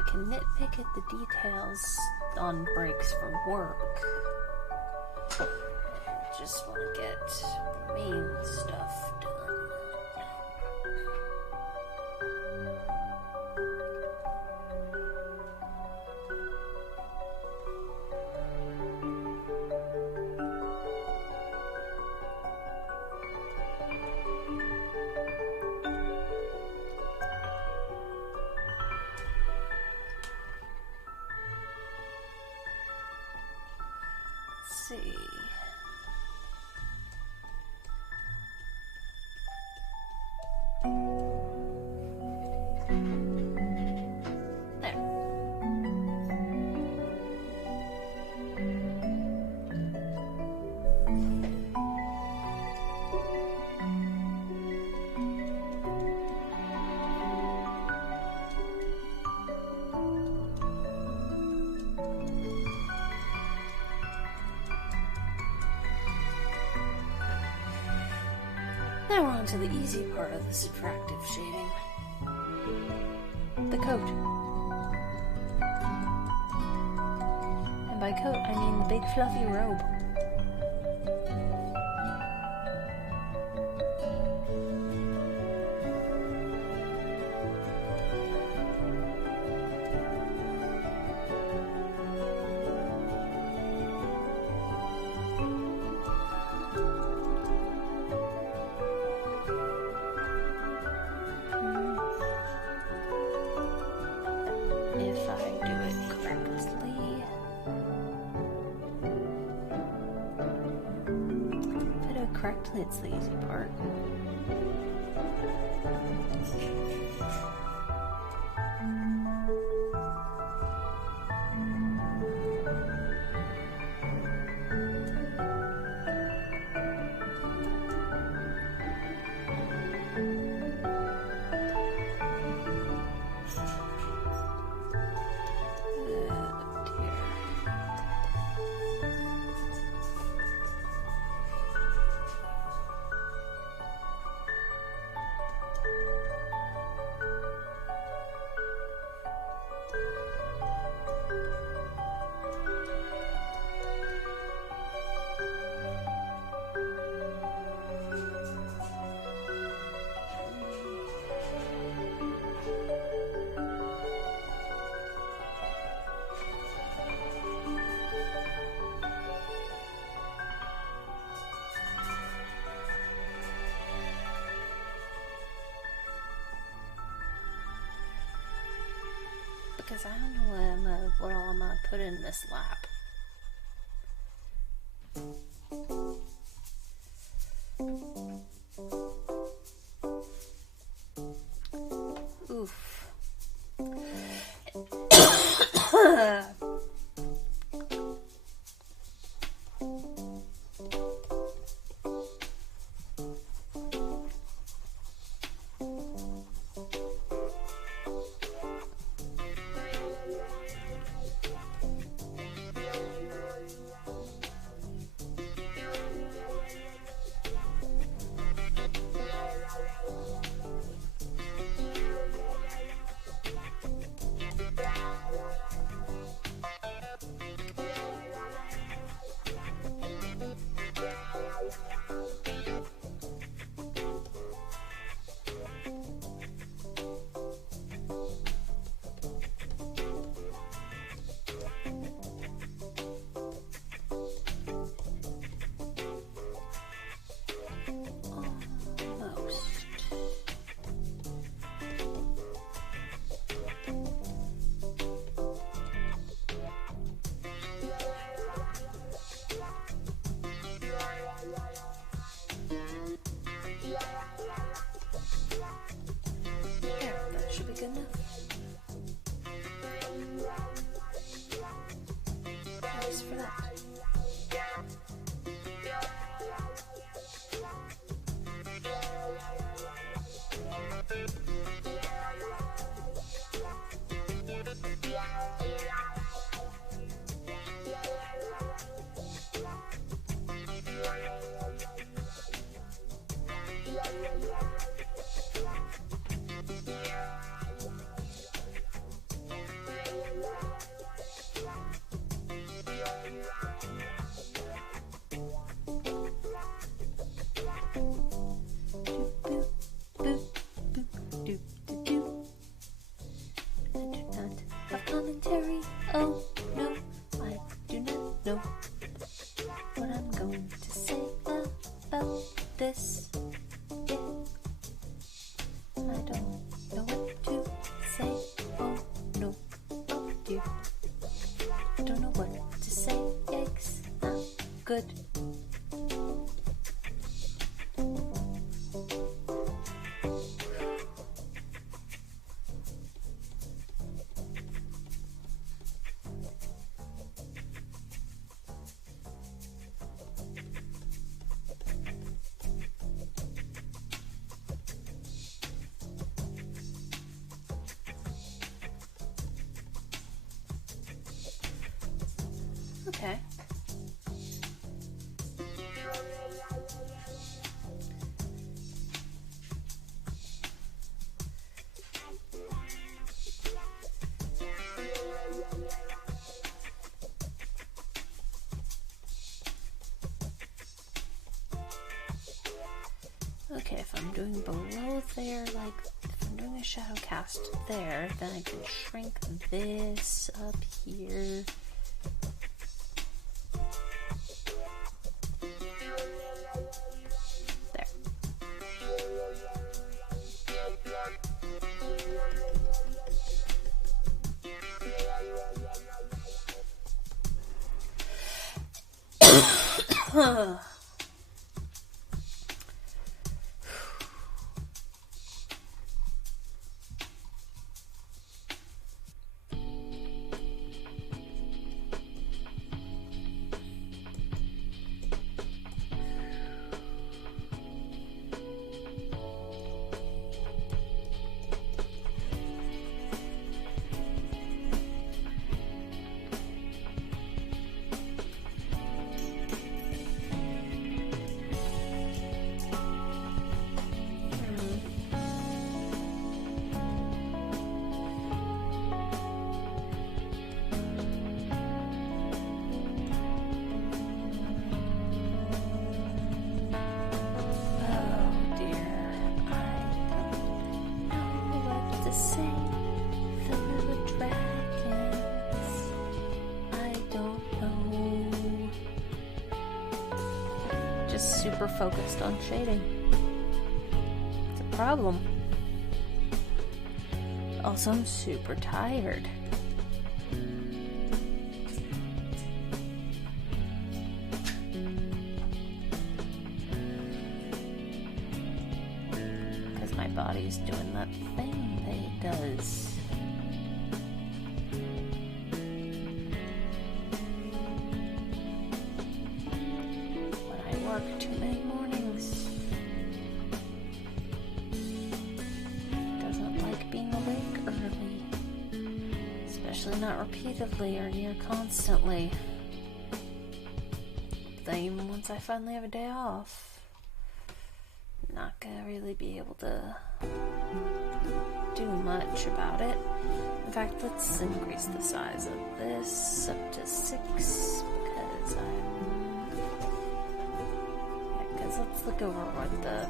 I can nitpick at the details on breaks from work. I just want to get the main stuff done. See. There. Now we're on to the easy part of the subtractive shading. The coat. And by coat, I mean the big fluffy robe. If I do it correctly. If I do it correctly, it's the easy part. Because I don't know what all I'm gonna put in this lap. Oof. this it? I don't know what to say. Oh no, oh dear. Don't know what to say. It's not good. Okay. Okay, if I'm doing below there, like if I'm doing a shadow cast there, then I can shrink this up here. There. Super focused on shading. It's a problem. Also, I'm super tired. Because my body's doing that thing that it does. Too many mornings. Doesn't like being awake early, especially not repeatedly or near constantly. Then even once I finally have a day off, I'm not gonna really be able to do much about it. In fact, let's increase the size of this up to 6 because let's look over what the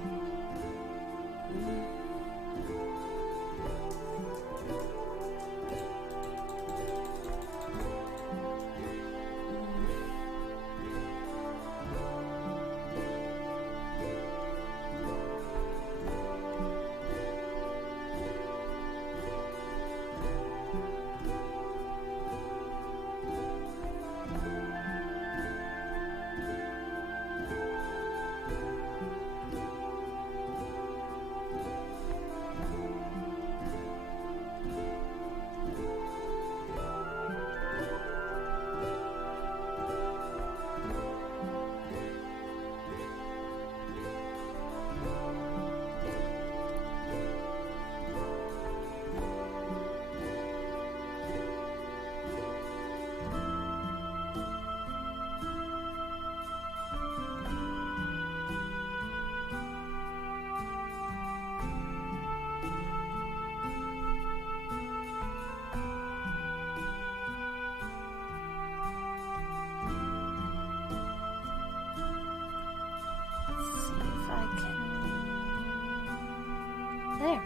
there.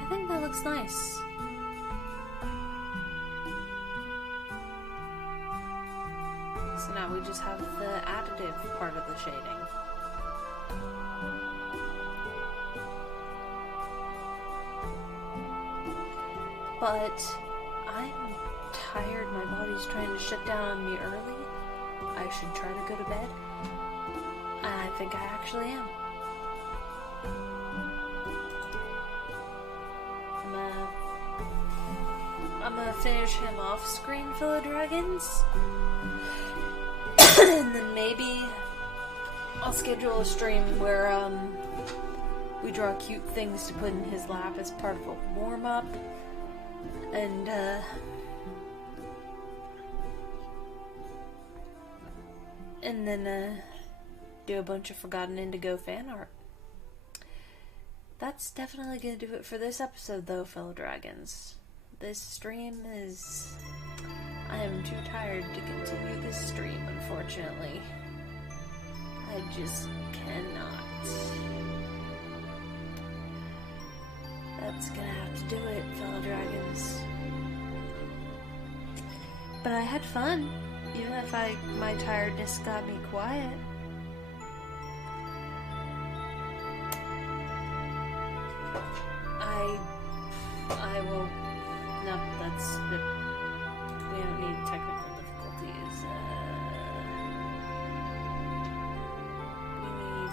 I think that looks nice. So now now we just have the additive part of the shading. But I'm tired. My body's trying to shut down on me early. I should try to go to bed. And I think I actually am. I'm gonna finish him off screen, fellow dragons. And then maybe I'll schedule a stream where we draw cute things to put in his lap as part of a warm-up. And then do a bunch of Forgotten Indigo fan art. That's definitely gonna do it for this episode though, fellow dragons. This stream is... I am too tired to continue this stream, unfortunately. I just cannot. That's gonna have to do it, fellow dragons. But I had fun, even if my tiredness got me quiet. I will... No, that's... We don't need technical difficulties. We need...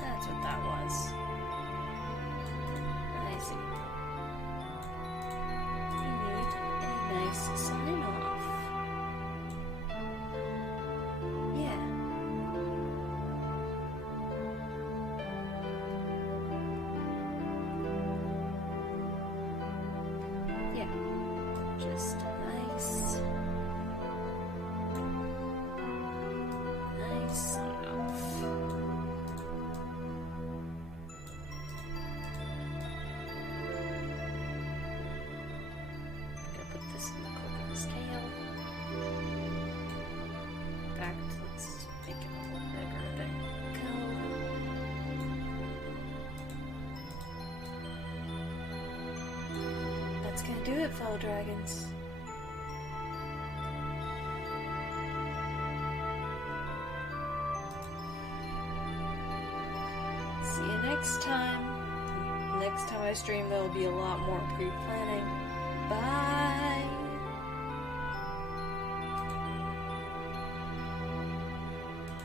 That's what that was. I see. Nice sign off. Yeah. Yeah. Just a nice sign off. In the cooking scale. In fact, let's make it a little bigger. There we go. That's gonna do it, fellow dragons. See you next time. Next time I stream, there will be a lot more pre-planning. Bye!